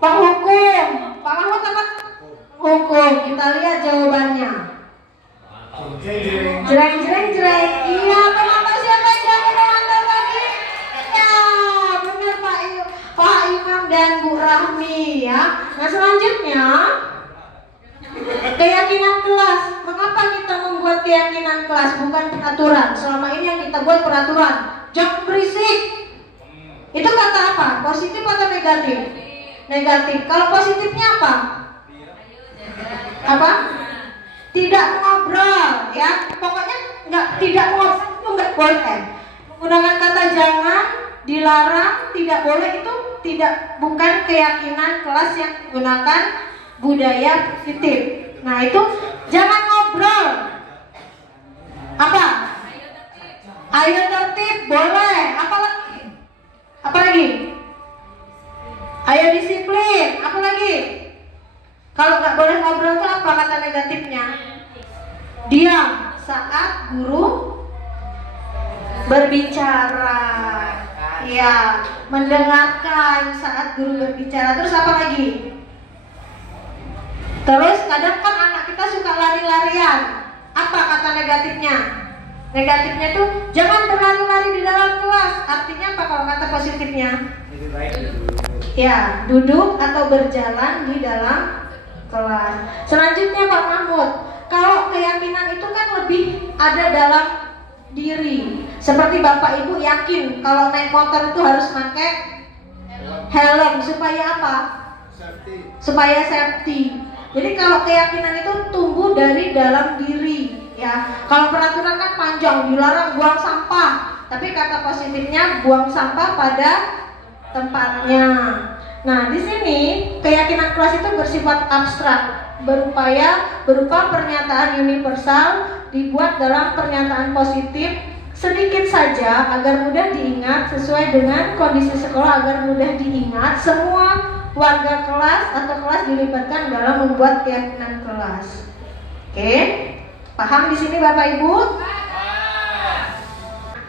penghukum. Pak Mahmud apa? Hukum. Kita lihat jawabannya. Jreng. Iya, pemantau siapa yang jago pemantau lagi? Ya, benar Pak Imam dan Bu Rahmi ya. Nah, selanjutnya keyakinan kelas. Mengapa kita membuat keyakinan kelas bukan peraturan? Selama ini yang kita buat peraturan. Jangan berisik. Itu kata apa? Positif atau negatif? Negatif. Kalau positifnya apa? Apa? Tidak ngobrol ya. Pokoknya tidak ngobrol itu nggak boleh. Menggunakan kata jangan, dilarang, tidak boleh, itu bukan keyakinan kelas yang menggunakan budaya positif. Nah, itu jangan ngobrol. Apa? Ayo tertib, boleh. Apa lagi? Ayo disiplin. Apa lagi? Kalau nggak boleh ngobrol itu apa kata negatifnya? Diam saat guru berbicara. Ya, mendengarkan saat guru berbicara. Terus apa lagi? Terus kadang kan anak kita suka lari-larian. Apa kata negatifnya? Negatifnya tuh jangan berlari-lari di dalam kelas. Artinya apa kalau kata positifnya? Lebih baik Ya, duduk atau berjalan di dalam kelas. Selanjutnya Pak Mahmud, kalau keyakinan itu kan lebih ada dalam diri. Seperti Bapak Ibu yakin kalau naik motor itu harus pakai helm supaya apa? Supaya safety. Jadi kalau keyakinan itu tumbuh dari dalam diri. Ya, kalau peraturan kan panjang, dilarang buang sampah. Tapi kata positifnya buang sampah pada tempatnya. Nah, di sini keyakinan kelas itu bersifat abstrak, berupa pernyataan universal dibuat dalam pernyataan positif sedikit saja agar mudah diingat sesuai dengan kondisi sekolah agar mudah diingat. Semua warga kelas atau kelas dilibatkan dalam membuat keyakinan kelas. Oke, paham di sini Bapak Ibu?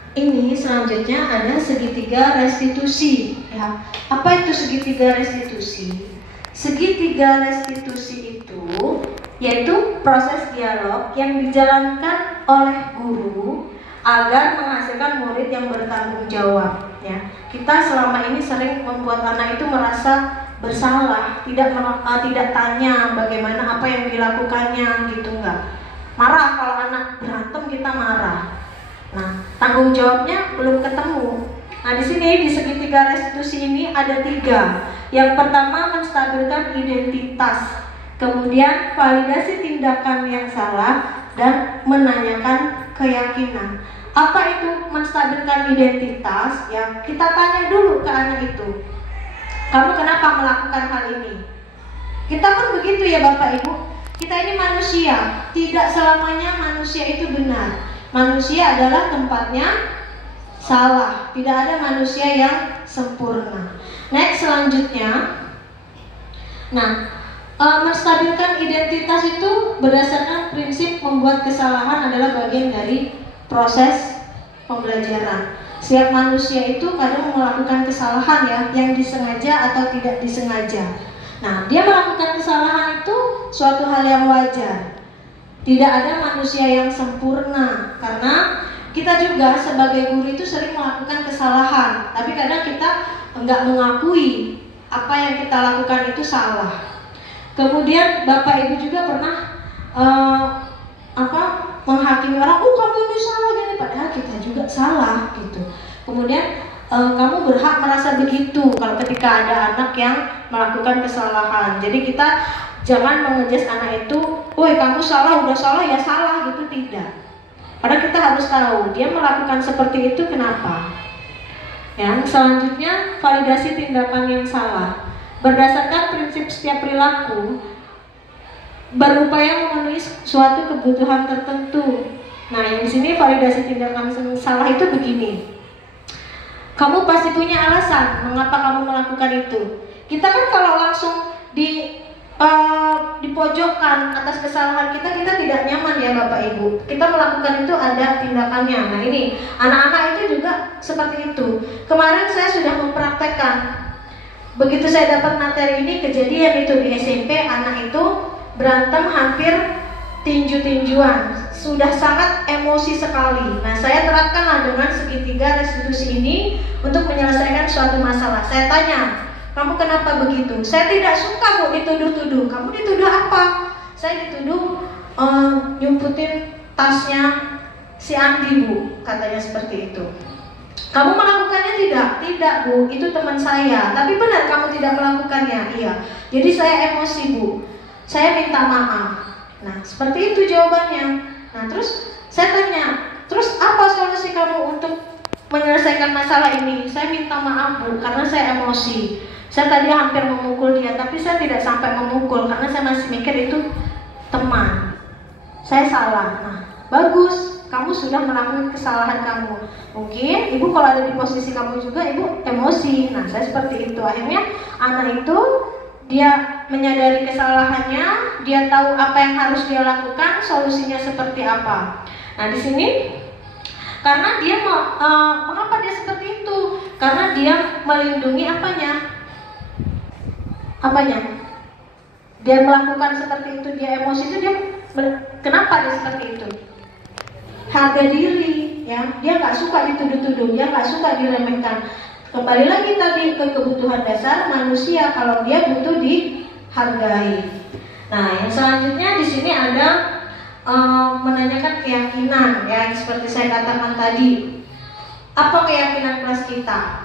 Ini selanjutnya ada segitiga restitusi. Ya, apa itu segitiga restitusi? segitiga restitusi itu yaitu proses dialog yang dijalankan oleh guru agar menghasilkan murid yang bertanggung jawab. Ya, kita selama ini sering membuat anak itu merasa bersalah, tidak tanya bagaimana apa yang dilakukannya gitu, enggak. Marah kalau anak berantem, kita marah. Nah, tanggung jawabnya belum ketemu. Nah, di sini di segitiga restitusi ini ada 3. Yang pertama, menstabilkan identitas, kemudian validasi tindakan yang salah, dan menanyakan keyakinan. Apa itu menstabilkan identitas? Ya, kita tanya dulu ke anak itu, kamu kenapa melakukan hal ini? Kita pun begitu ya Bapak Ibu. Kita ini manusia, tidak selamanya manusia itu benar. Manusia adalah tempatnya salah. Tidak ada manusia yang sempurna. Next, selanjutnya. Nah, menstabilkan identitas itu berdasarkan prinsip membuat kesalahan adalah bagian dari proses pembelajaran. Setiap manusia itu kadang melakukan kesalahan ya, yang disengaja atau tidak disengaja. Nah, dia melakukan kesalahan itu suatu hal yang wajar. Tidak ada manusia yang sempurna, karena kita juga sebagai guru itu sering melakukan kesalahan. Tapi kadang kita enggak mengakui apa yang kita lakukan itu salah. Kemudian Bapak Ibu juga pernah menghakimi orang, oh kamu ini salah gini, padahal kita juga salah gitu. Kemudian kamu berhak merasa begitu kalau ketika ada anak yang melakukan kesalahan. Jadi kita jangan mengejek anak itu, woi kamu salah, udah salah ya salah gitu, tidak. Karena kita harus tahu dia melakukan seperti itu kenapa. Yang selanjutnya, validasi tindakan yang salah. Berdasarkan prinsip setiap perilaku berupaya memenuhi suatu kebutuhan tertentu. Nah, yang di sini validasi tindakan salah itu begini. Kamu pasti punya alasan mengapa kamu melakukan itu. Kita kan kalau langsung dipojokkan atas kesalahan kita tidak nyaman ya Bapak Ibu. Kita melakukan itu ada tindakannya. Nah, ini anak-anak itu juga seperti itu. Kemarin saya sudah mempraktekkan. Begitu saya dapat materi ini, kejadian itu di SMP, anak itu berantem hampir tinju-tinjuan, sudah sangat emosi sekali. Nah, saya terapkanlah dengan segitiga restitusi ini untuk menyelesaikan suatu masalah. Saya tanya, kamu kenapa begitu? Saya tidak suka Bu dituduh-tuduh. Kamu dituduh apa? Saya dituduh nyumputin tasnya si Andi Bu, katanya seperti itu. Kamu melakukannya tidak? Tidak Bu, itu teman saya. Tapi benar kamu tidak melakukannya? Iya. Jadi saya emosi Bu, saya minta maaf. Nah, seperti itu jawabannya. Nah, terus saya tanya, terus apa solusi kamu untuk menyelesaikan masalah ini? Saya minta maaf Bu, karena saya emosi. Saya tadi hampir memukul dia, tapi saya tidak sampai memukul karena saya masih mikir itu teman. Saya salah. Nah, bagus, kamu sudah melakukan kesalahan kamu. Mungkin Ibu kalau ada di posisi kamu juga, Ibu emosi. Nah, saya seperti itu. Akhirnya anak itu dia menyadari kesalahannya, dia tahu apa yang harus dia lakukan, solusinya seperti apa. Nah, di sini karena dia mengapa dia seperti itu? Karena dia melindungi apanya? Dia melakukan seperti itu, dia emosi itu, kenapa dia seperti itu? Harga diri, ya. Dia nggak suka dituduh-tuduh, dia nggak suka diremehkan. Kembali lagi tadi ke kebutuhan dasar manusia, kalau dia butuh dihargai. Nah, yang selanjutnya di sini ada menanyakan keyakinan, ya, seperti saya katakan tadi. Apa keyakinan kelas kita?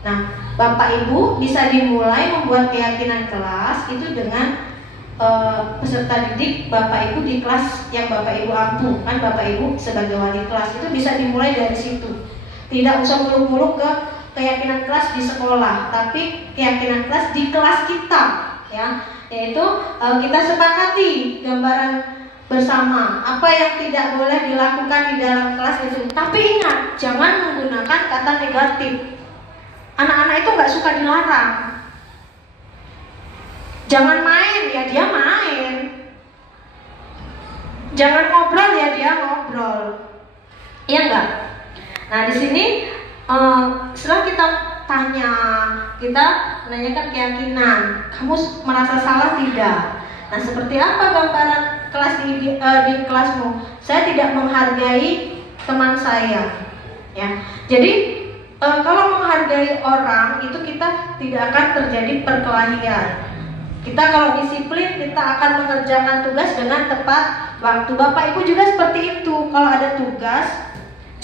Nah, Bapak Ibu bisa dimulai membuat keyakinan kelas itu dengan peserta didik Bapak Ibu di kelas yang Bapak Ibu ampu. Kan Bapak Ibu sebagai wali kelas itu bisa dimulai dari situ. Tidak usah muluk-muluk ke keyakinan kelas di sekolah, tapi keyakinan kelas di kelas kita, ya, yaitu kita sepakati gambaran bersama apa yang tidak boleh dilakukan di dalam kelas itu. Tapi ingat, jangan menggunakan kata negatif. Anak-anak itu nggak suka dilarang. Jangan main, ya dia main. Jangan ngobrol, ya dia ngobrol. Iya enggak? Nah, di sini setelah kita tanya, kita menanyakan keyakinan. Kamu merasa salah tidak? Nah, seperti apa gambaran kelas di kelasmu? Saya tidak menghargai teman saya. Ya, jadi kalau menghargai orang itu kita tidak akan terjadi perkelahian. Kita kalau disiplin, kita akan mengerjakan tugas dengan tepat waktu. Bapak Ibu juga seperti itu. Kalau ada tugas,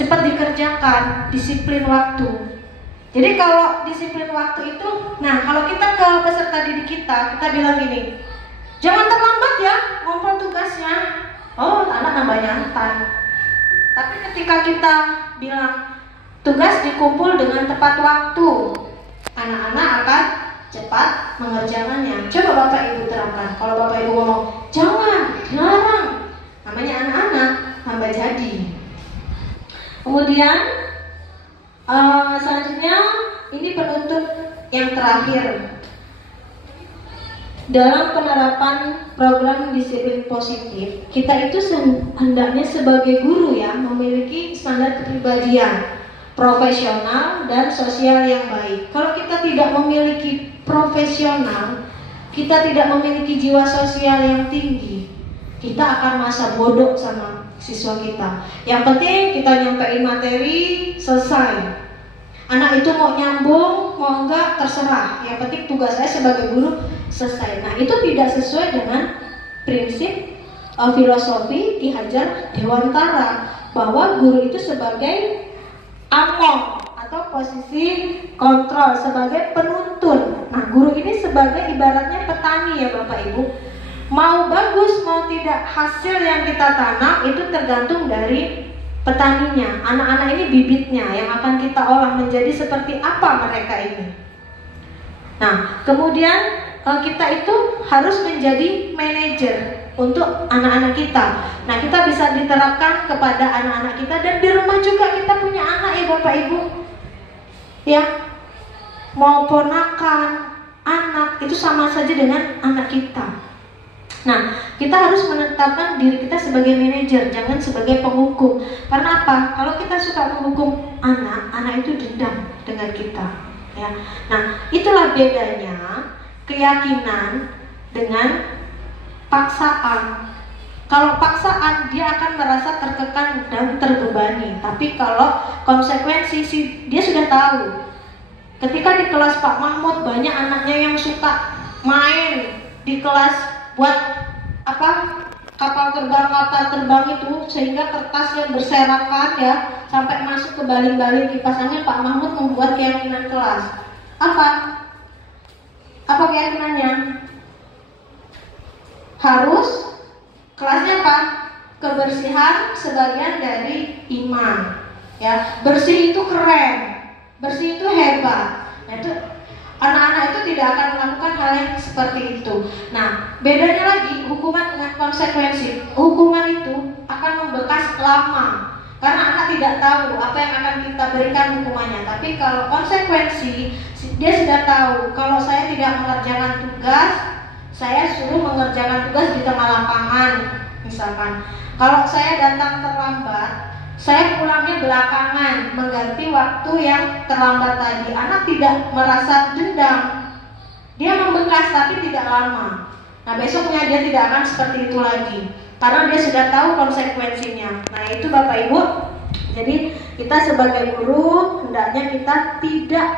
cepat dikerjakan, disiplin waktu. Jadi kalau disiplin waktu itu, nah kalau kita ke peserta didik kita bilang gini, jangan terlambat ya ngumpul tugasnya. Oh, anak nambah nyantai. Tapi ketika kita bilang tugas dikumpul dengan tepat waktu, anak-anak akan cepat mengerjakannya. Coba Bapak Ibu terapkan. Kalau Bapak Ibu ngomong, jangan, dilarang, namanya anak-anak, tambah jadi. Kemudian selanjutnya ini penutup yang terakhir. Dalam penerapan program disiplin positif, kita itu hendaknya sebagai guru ya memiliki standar kepribadian profesional dan sosial yang baik. Kalau kita tidak memiliki profesional, kita tidak memiliki jiwa sosial yang tinggi, kita akan masa bodoh sama siswa kita. Yang penting kita nyampein materi, selesai. Anak itu mau nyambung, mau enggak, terserah. Yang penting tugas saya sebagai guru selesai. Nah, itu tidak sesuai dengan prinsip filosofi Ki Hajar Dewantara, bahwa guru itu sebagai among atau posisi kontrol, sebagai penuntun. Nah, guru ini sebagai ibaratnya petani ya Bapak Ibu. Mau bagus mau tidak hasil yang kita tanam itu tergantung dari petaninya. Anak-anak ini bibitnya yang akan kita olah menjadi seperti apa mereka ini. Nah, kemudian kita itu harus menjadi manajer untuk anak-anak kita. Nah, kita bisa diterapkan kepada anak-anak kita, dan di rumah juga kita punya anak ya Bapak Ibu. Ya, mau ponakan, anak itu sama saja dengan anak kita. Nah, kita harus menetapkan diri kita sebagai manajer, jangan sebagai penghukum. Karena apa? Kalau kita suka menghukum anak, anak itu dendam dengan kita. Ya, nah itulah bedanya keyakinan dengan paksaan. Kalau paksaan dia akan merasa tertekan dan terbebani. Tapi kalau konsekuensi dia sudah tahu. Ketika di kelas Pak Mahmud banyak anaknya yang suka main di kelas buat apa? Kapal terbang itu, sehingga kertasnya berserakan ya sampai masuk ke baling-baling kipasannya. Pak Mahmud membuat keyakinan kelas. Apa keyakinannya? Harus kelasnya apa? Kebersihan sebagian dari iman. Ya, bersih itu keren, bersih itu hebat. Nah, itu anak-anak itu tidak akan melakukan hal yang seperti itu. Nah, bedanya lagi hukuman dengan konsekuensi. Hukuman itu akan membekas lama karena anak tidak tahu apa yang akan kita berikan hukumannya. Tapi kalau konsekuensi, dia sudah tahu kalau saya tidak mengerjakan tugas, saya suruh mengerjakan tugas di tengah lapangan. Misalkan, kalau saya datang terlambat, saya pulangnya belakangan, mengganti waktu yang terlambat tadi. Anak tidak merasa dendam, dia membekas tapi tidak lama. Nah, besoknya dia tidak akan seperti itu lagi, karena dia sudah tahu konsekuensinya. Nah, itu Bapak Ibu. Jadi kita sebagai guru hendaknya kita tidak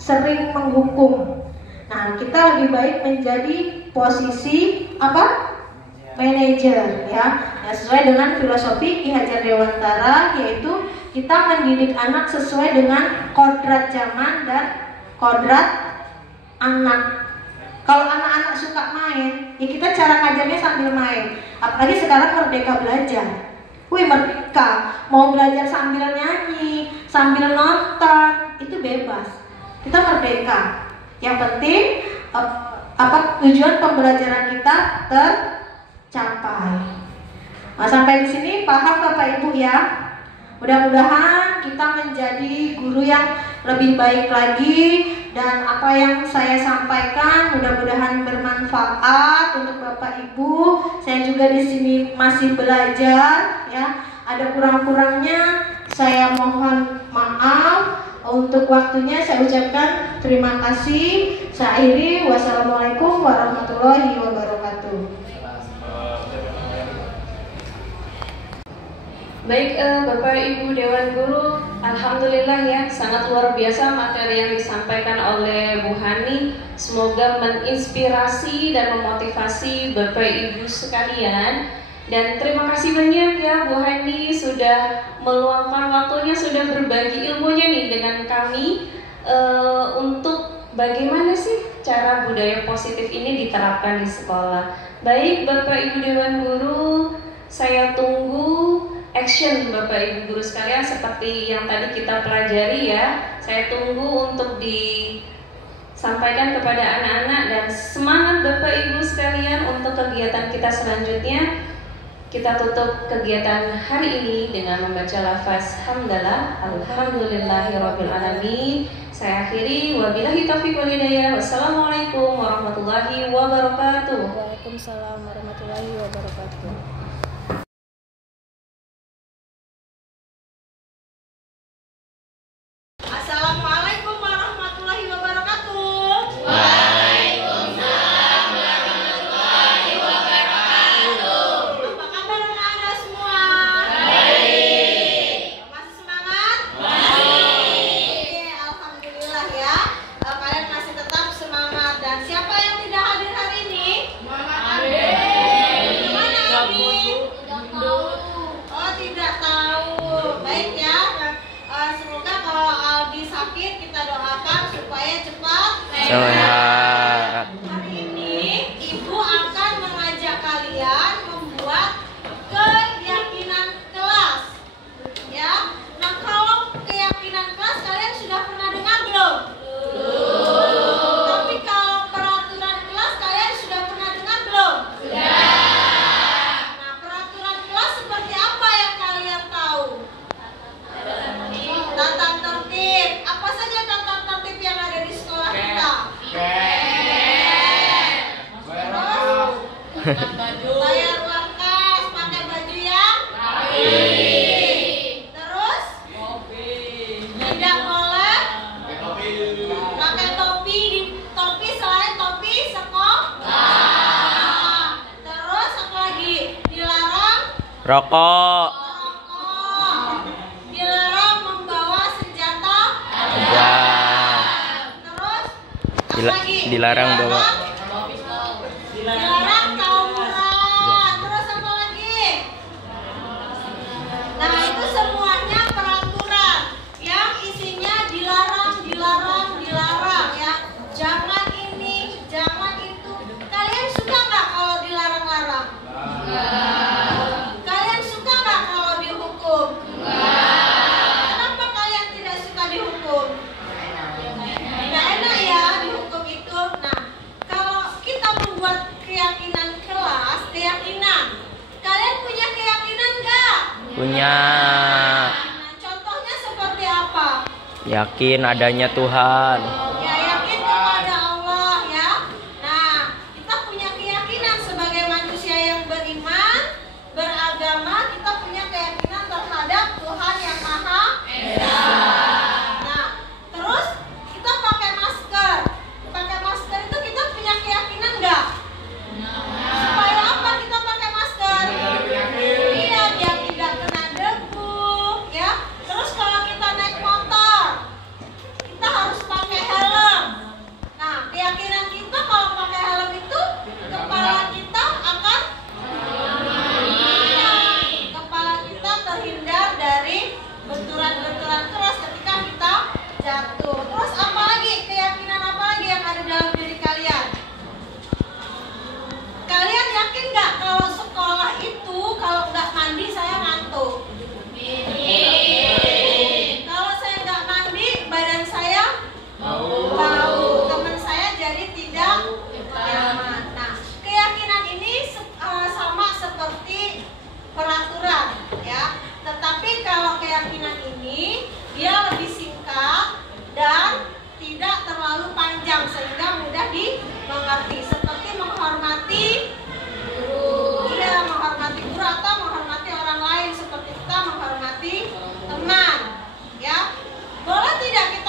sering menghukum. Nah, kita lebih baik menjadi posisi apa? Manajer ya, sesuai dengan filosofi Ki Hajar Dewantara, yaitu kita mendidik anak sesuai dengan kodrat zaman dan kodrat anak. Kalau anak-anak suka main, ya kita cara ngajarnya sambil main. Apalagi sekarang Merdeka Belajar. Wih, merdeka, mau belajar sambil nyanyi, sambil nonton, itu bebas. Kita merdeka. Yang penting tujuan pembelajaran kita tercapai. Nah, sampai di sini paham Bapak Ibu ya. Mudah-mudahan kita menjadi guru yang lebih baik lagi, dan apa yang saya sampaikan mudah-mudahan bermanfaat untuk Bapak Ibu. Saya juga di sini masih belajar ya. Ada kurang-kurangnya saya mohon maaf. Untuk waktunya saya ucapkan terima kasih. Saya akhiri. Wassalamualaikum warahmatullahi wabarakatuh. Baik, Bapak Ibu Dewan Guru, alhamdulillah ya, sangat luar biasa materi yang disampaikan oleh Bu Hani. Semoga menginspirasi dan memotivasi Bapak Ibu sekalian. Dan terima kasih banyak ya Bu Hani sudah meluangkan waktunya, sudah berbagi ilmunya nih dengan kami untuk bagaimana sih cara budaya positif ini diterapkan di sekolah. Baik Bapak Ibu Dewan Guru, saya tunggu action Bapak Ibu Guru sekalian seperti yang tadi kita pelajari ya. Saya tunggu untuk disampaikan kepada anak-anak dan semangat Bapak Ibu sekalian untuk kegiatan kita selanjutnya. Kita tutup kegiatan hari ini dengan membaca lafaz hamdalah, alhamdulillahirabbil alamin. Saya akhiri, wabillahi taufiq wal hidayah. Wassalamualaikum warahmatullahi wabarakatuh. Waalaikumsalam warahmatullahi wabarakatuh. Assalamualaikum warahmatullahi wabarakatuh. Apa kabar anak-anak semua? Baik. Masih semangat? Oke, alhamdulillah ya. Kalian masih tetap semangat. Dan siapa yang tidak hadir hari ini? Mana Abi? Oh, tidak tahu. Baik ya. Semoga kalau Aldi sakit kita doakan supaya cepat sehat. Hari ini Ibu akan mengajak kalian membuat keyakinan kelas. Ya. Nah, kalau keyakinan kelas kalian sudah pernah dengar belum? Tapi kalau peraturan kelas kalian sudah pernah dengar belum? Nah, peraturan kelas seperti apa yang kalian tahu? Tata tertib. Apa saja tata tertib yang ada di sekolah kita? Terus bayar uang kas, pakai baju yang terus tidak boleh pakai topi selain topi sekolah. Terus apa lagi? Dilarang Rokok. dilarang membawa senjata. Terus apa lagi? Dilarang bawa dilarang tawuran. Terus apa lagi? Nah, itu semuanya peraturan yang isinya dilarang ya. Jangan ini, jangan itu. Kalian suka nggak kalau dilarang-larang? Kalian suka nggak kalau dihukum? Kenapa kalian tidak suka dihukum? Nggak enak ya dihukum itu. Nah, kalau kita membuat keyakinan kelas, kalian punya keyakinan nggak? punya Nah, contohnya seperti apa? yakin adanya Tuhan. Ya, yakin kepada Allah ya. Nah, kita punya keyakinan sebagai manusia yang beriman, beragama, kita punya keyakinan terhadap Tuhan yang Maha Esa. Nah, terus kita pakai masker. Pakai masker itu kita punya keyakinan nggak? Supaya apa kita pakai masker? Iya, biar tidak kena debu, ya. Terus kalau kita naik motor, kita harus pakai helm. Nah, keyakinan kita kalau pakai helm itu kepala kita akan kepala kita terhindar dari benturan-benturan keras ketika kita jatuh. Terus apa lagi? Keyakinan apa lagi yang ada dalam diri kalian? Kalian yakin nggak kalau sekolah itu kalau nggak mandi saya ngantuk? Kalau saya nggak mandi badan saya bau, teman saya jadi tidak nyaman. Nah, keyakinan ini sama seperti peraturan ya. Tetapi kalau keyakinan ini dia lebih singkat dan tidak terlalu panjang sehingga mudah dimengerti. Seperti menghormati guru, iya menghormati guru atau menghormati orang lain seperti kita menghormati teman, ya. Boleh tidak kita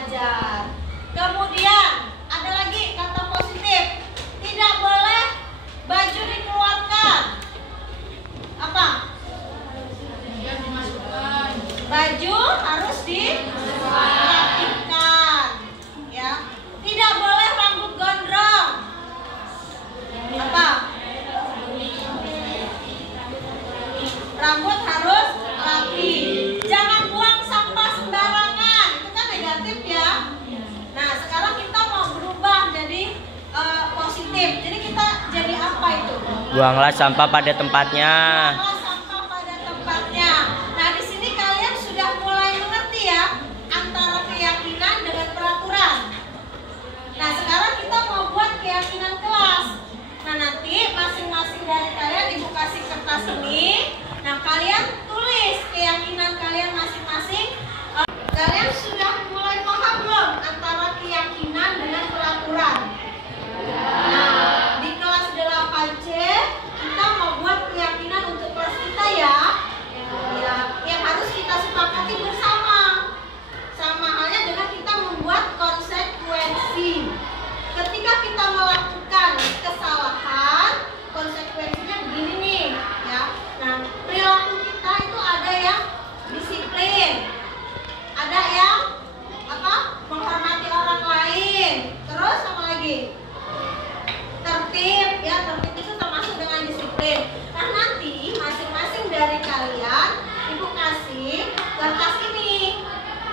belajar. Kemudian ada lagi kata positif. Tidak boleh baju dikeluarkan. Apa? Baju harus dirapikan, ya. Tidak boleh rambut gondrong. Apa? Rambut harus rapi. Jangan buang sampah sembarangan. Itu kan negatif ya. Nah, sekarang kita mau berubah jadi positif. Jadi kita jadi apa itu? Buanglah sampah pada tempatnya. Buanglah sampah pada tempatnya. Nah, di sini kalian sudah mulai mengerti ya antara keyakinan dengan peraturan. Nah, sekarang kita mau buat keyakinan kelas. Nah, nanti masing-masing dari kalian ibu kasih kertas ini. Nah, kalian tulis keyakinan kalian masing-masing. Kalian sudah mulai paham belum antara keyakinan dengan peraturan? Nah, di kelas 8C kita mau buat keyakinan untuk kelas kita ya. Ya, yang harus kita sepakati bersama. Sama halnya dengan kita membuat konsekuensi. Ketika kita melakukan kesalahan, konsekuensinya begini nih, ya. Nah, perilaku kita itu ada yang disiplin, ada yang apa? Menghormati orang lain. Terus apa lagi? Tertib, ya. Tertib itu termasuk dengan disiplin. Nah, nanti masing-masing dari kalian ibu kasih kertas ini,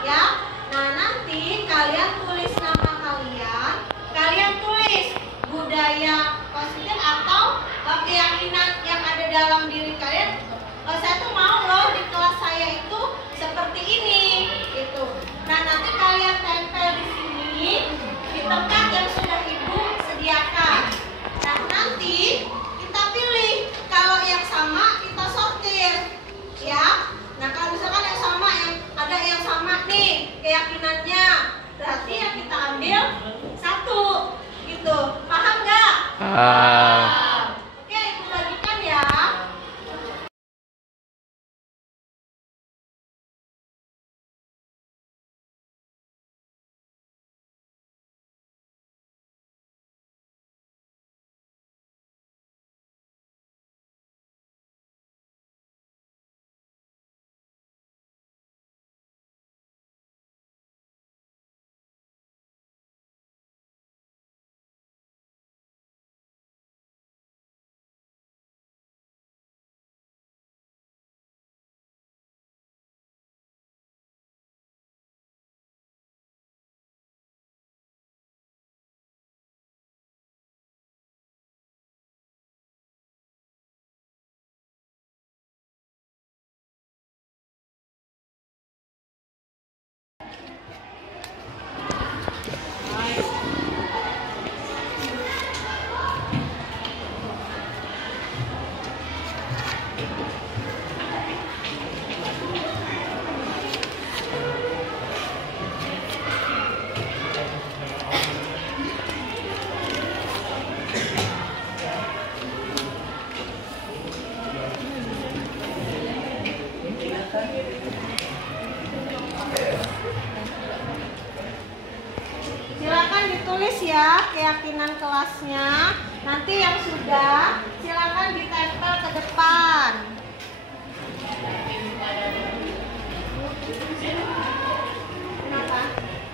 ya. Nah, nanti kalian tulis nama kalian. Kalian tulis budaya positif atau keyakinan yang ada dalam diri kalian. Saya tuh mau loh di kelas saya itu seperti ini, gitu. Nah, nanti kalian tempel di sini di tempat yang sudah ibu sediakan. Nah, nanti kita pilih. Kalau yang sama kita sortir, ya. Nah, kalau misalkan yang sama, yang ada yang sama nih keyakinannya, berarti yang kita ambil satu, gitu. Paham nggak? Oke, ibu bagikan ya. Silakan ditulis ya keyakinan kelasnya. Nanti yang sudah silakan ditempel ke depan. Kenapa?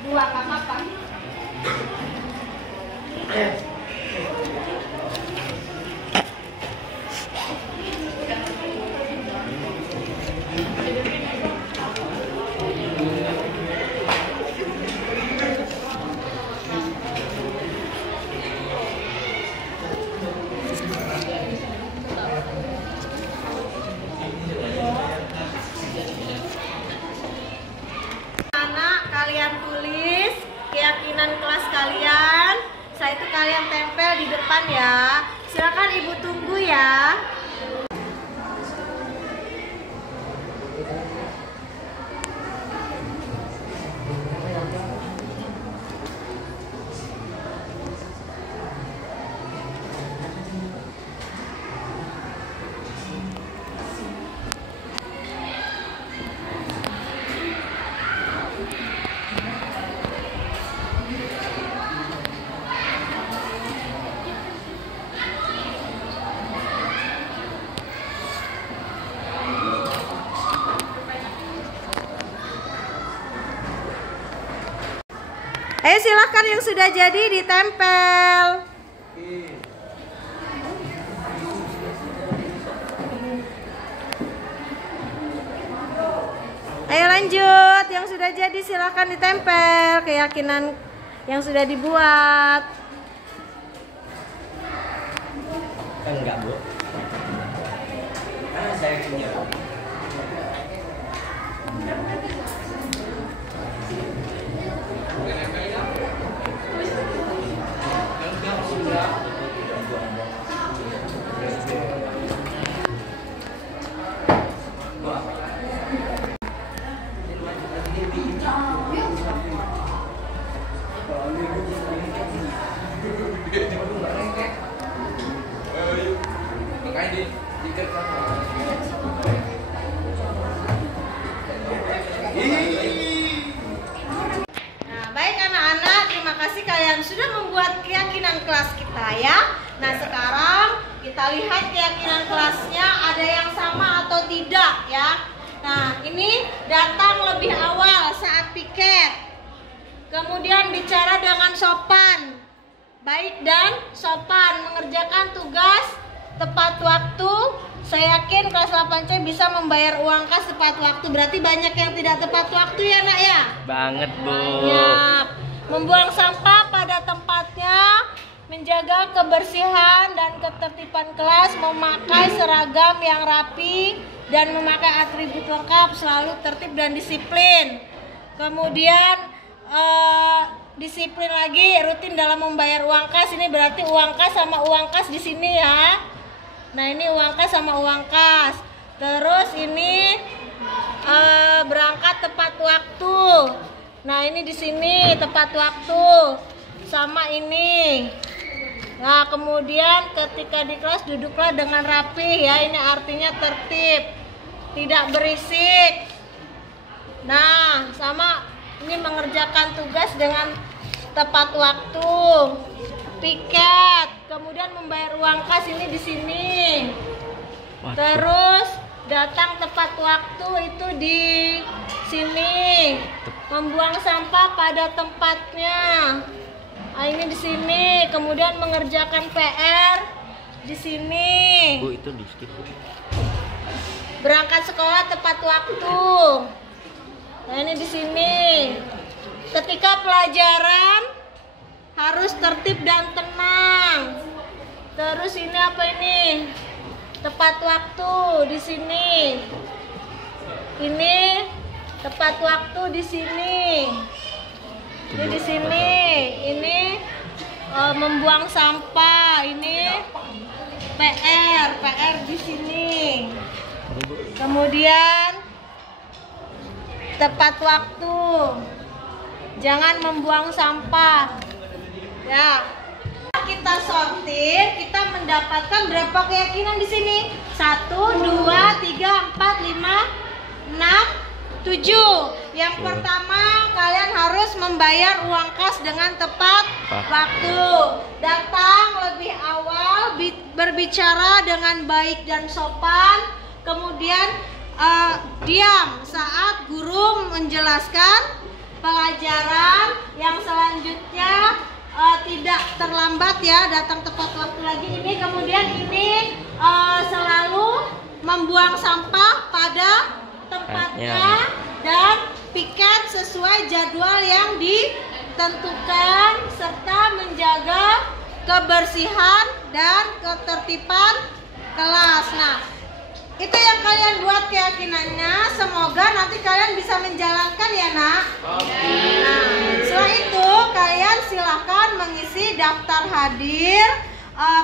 Dua nggak apa-apa. Kalian tulis keyakinan kelas kalian. Setelah itu kalian tempel di depan ya. Silakan ibu tunggu ya. Ayo silahkan yang sudah jadi ditempel. Ayo lanjut, yang sudah jadi silahkan ditempel keyakinan yang sudah dibuat. Enggak, Bu. Saya punya. Nah, baik anak-anak, terima kasih kalian sudah membuat keyakinan kelas kita ya. Nah, sekarang kita lihat keyakinan kelasnya ada yang sama atau tidak ya. Nah, ini datang lebih awal saat piket. Kemudian bicara dengan sopan, baik dan sopan, mengerjakan tugas tepat waktu. Saya yakin kelas 8C bisa membayar uang kas tepat waktu. Berarti banyak yang tidak tepat waktu ya nak ya? Banget, Bu. Banyak. Membuang sampah pada tempatnya, menjaga kebersihan dan ketertiban kelas, memakai seragam yang rapi dan memakai atribut lengkap, selalu tertib dan disiplin. Kemudian disiplin lagi, rutin dalam membayar uang kas. Ini berarti uang kas sama uang kas di sini ya. Nah, ini uang kas sama uang kas. Terus ini berangkat tepat waktu. Nah, ini di sini tepat waktu. Sama ini. Nah, kemudian ketika di kelas duduklah dengan rapi ya. Ini artinya tertib, tidak berisik. Nah, sama ini mengerjakan tugas dengan tepat waktu. Piket, kemudian membayar uang kas ini di sini. Terus datang tepat waktu itu di sini. Membuang sampah pada tempatnya. Nah, ini di sini. Kemudian mengerjakan PR di sini. Bu, itu di skip. Berangkat sekolah tepat waktu. Nah, ini di sini. Ketika pelajaran harus tertib dan tenang. Terus ini apa ini? Tepat waktu di sini. Ini tepat waktu di sini. Ini di sini. Ini membuang sampah. Ini PR di sini. Kemudian tepat waktu, jangan membuang sampah ya. Kita sortir, kita mendapatkan berapa keyakinan di sini? 1, 2, 3, 4, 5, 6, 7. Yang pertama, kalian harus membayar uang kas dengan tepat waktu. Datang lebih awal, berbicara dengan baik dan sopan. Kemudian diam saat guru menjelaskan pelajaran. Yang selanjutnya tidak terlambat ya, datang tepat waktu lagi. Ini kemudian ini selalu membuang sampah pada tempatnya dan piket sesuai jadwal yang ditentukan serta menjaga kebersihan dan ketertiban kelas. Nah, itu yang kalian buat keyakinannya. Semoga nanti kalian bisa menjalankan ya nak. Nah, setelah itu kalian silahkan mengisi daftar hadir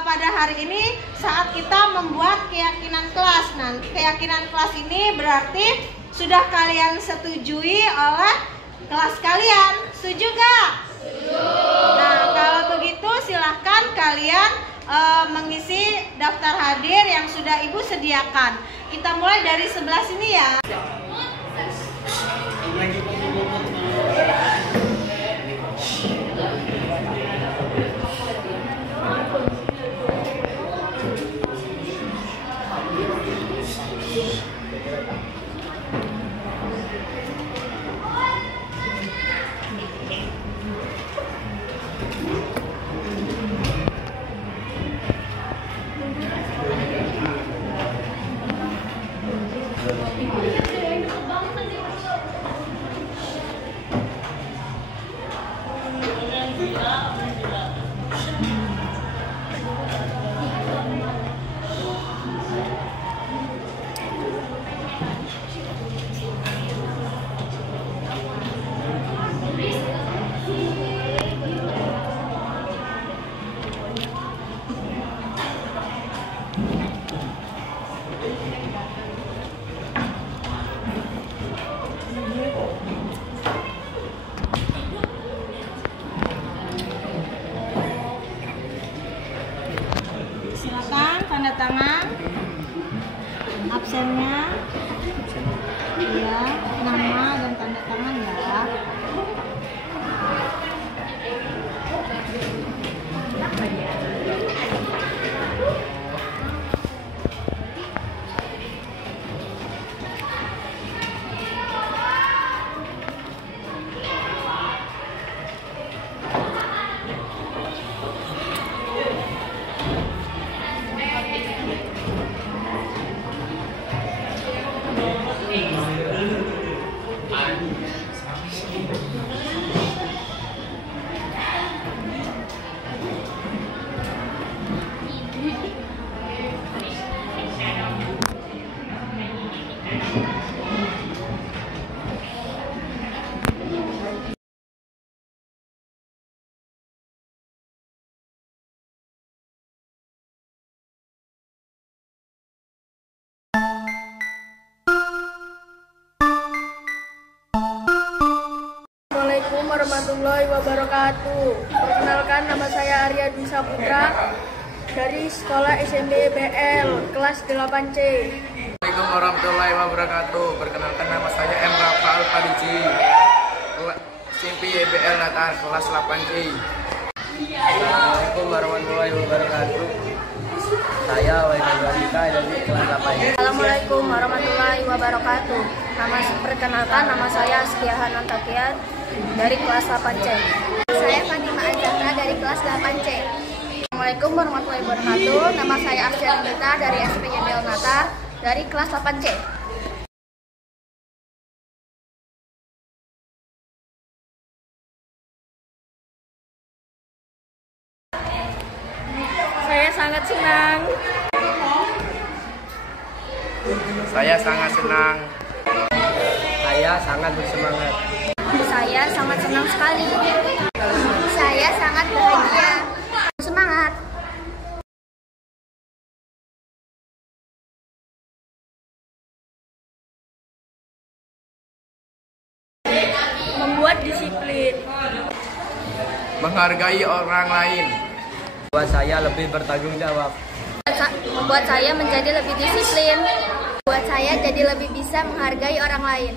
pada hari ini saat kita membuat keyakinan kelas. Nah, keyakinan kelas ini berarti sudah kalian setujui oleh kelas kalian. Setuju gak? Nah, kalau begitu silahkan kalian mengisi daftar hadir yang sudah ibu sediakan. Kita mulai dari sebelah sini ya. Assalamualaikum warahmatullahi wabarakatuh. Perkenalkan, nama saya Arya Dwi Saputra dari Sekolah SMP BL kelas 8C. Assalamualaikum warahmatullahi wabarakatuh. Perkenalkan, nama saya M. Rafael Fadiji, SMP BL Natar kelas 8C. Assalamualaikum warahmatullahi wabarakatuh. Saya Waida Gandika dari kelas 8. Assalamualaikum warahmatullahi wabarakatuh. Perkenalkan, nama saya Askia Hanantakian dari kelas 8C. Saya Fatima Azahra dari kelas 8C. Assalamualaikum warahmatullahi wabarakatuh. Nama saya Arsya Nita dari SPY BL Natar dari kelas 8C. Saya sangat senang. Saya sangat senang. Saya sangat bersemangat. Saya sangat senang sekali. Saya sangat bahagia. Semangat. Membuat disiplin. Menghargai orang lain. Buat saya lebih bertanggung jawab. Membuat saya menjadi lebih disiplin. Buat saya jadi lebih bisa menghargai orang lain.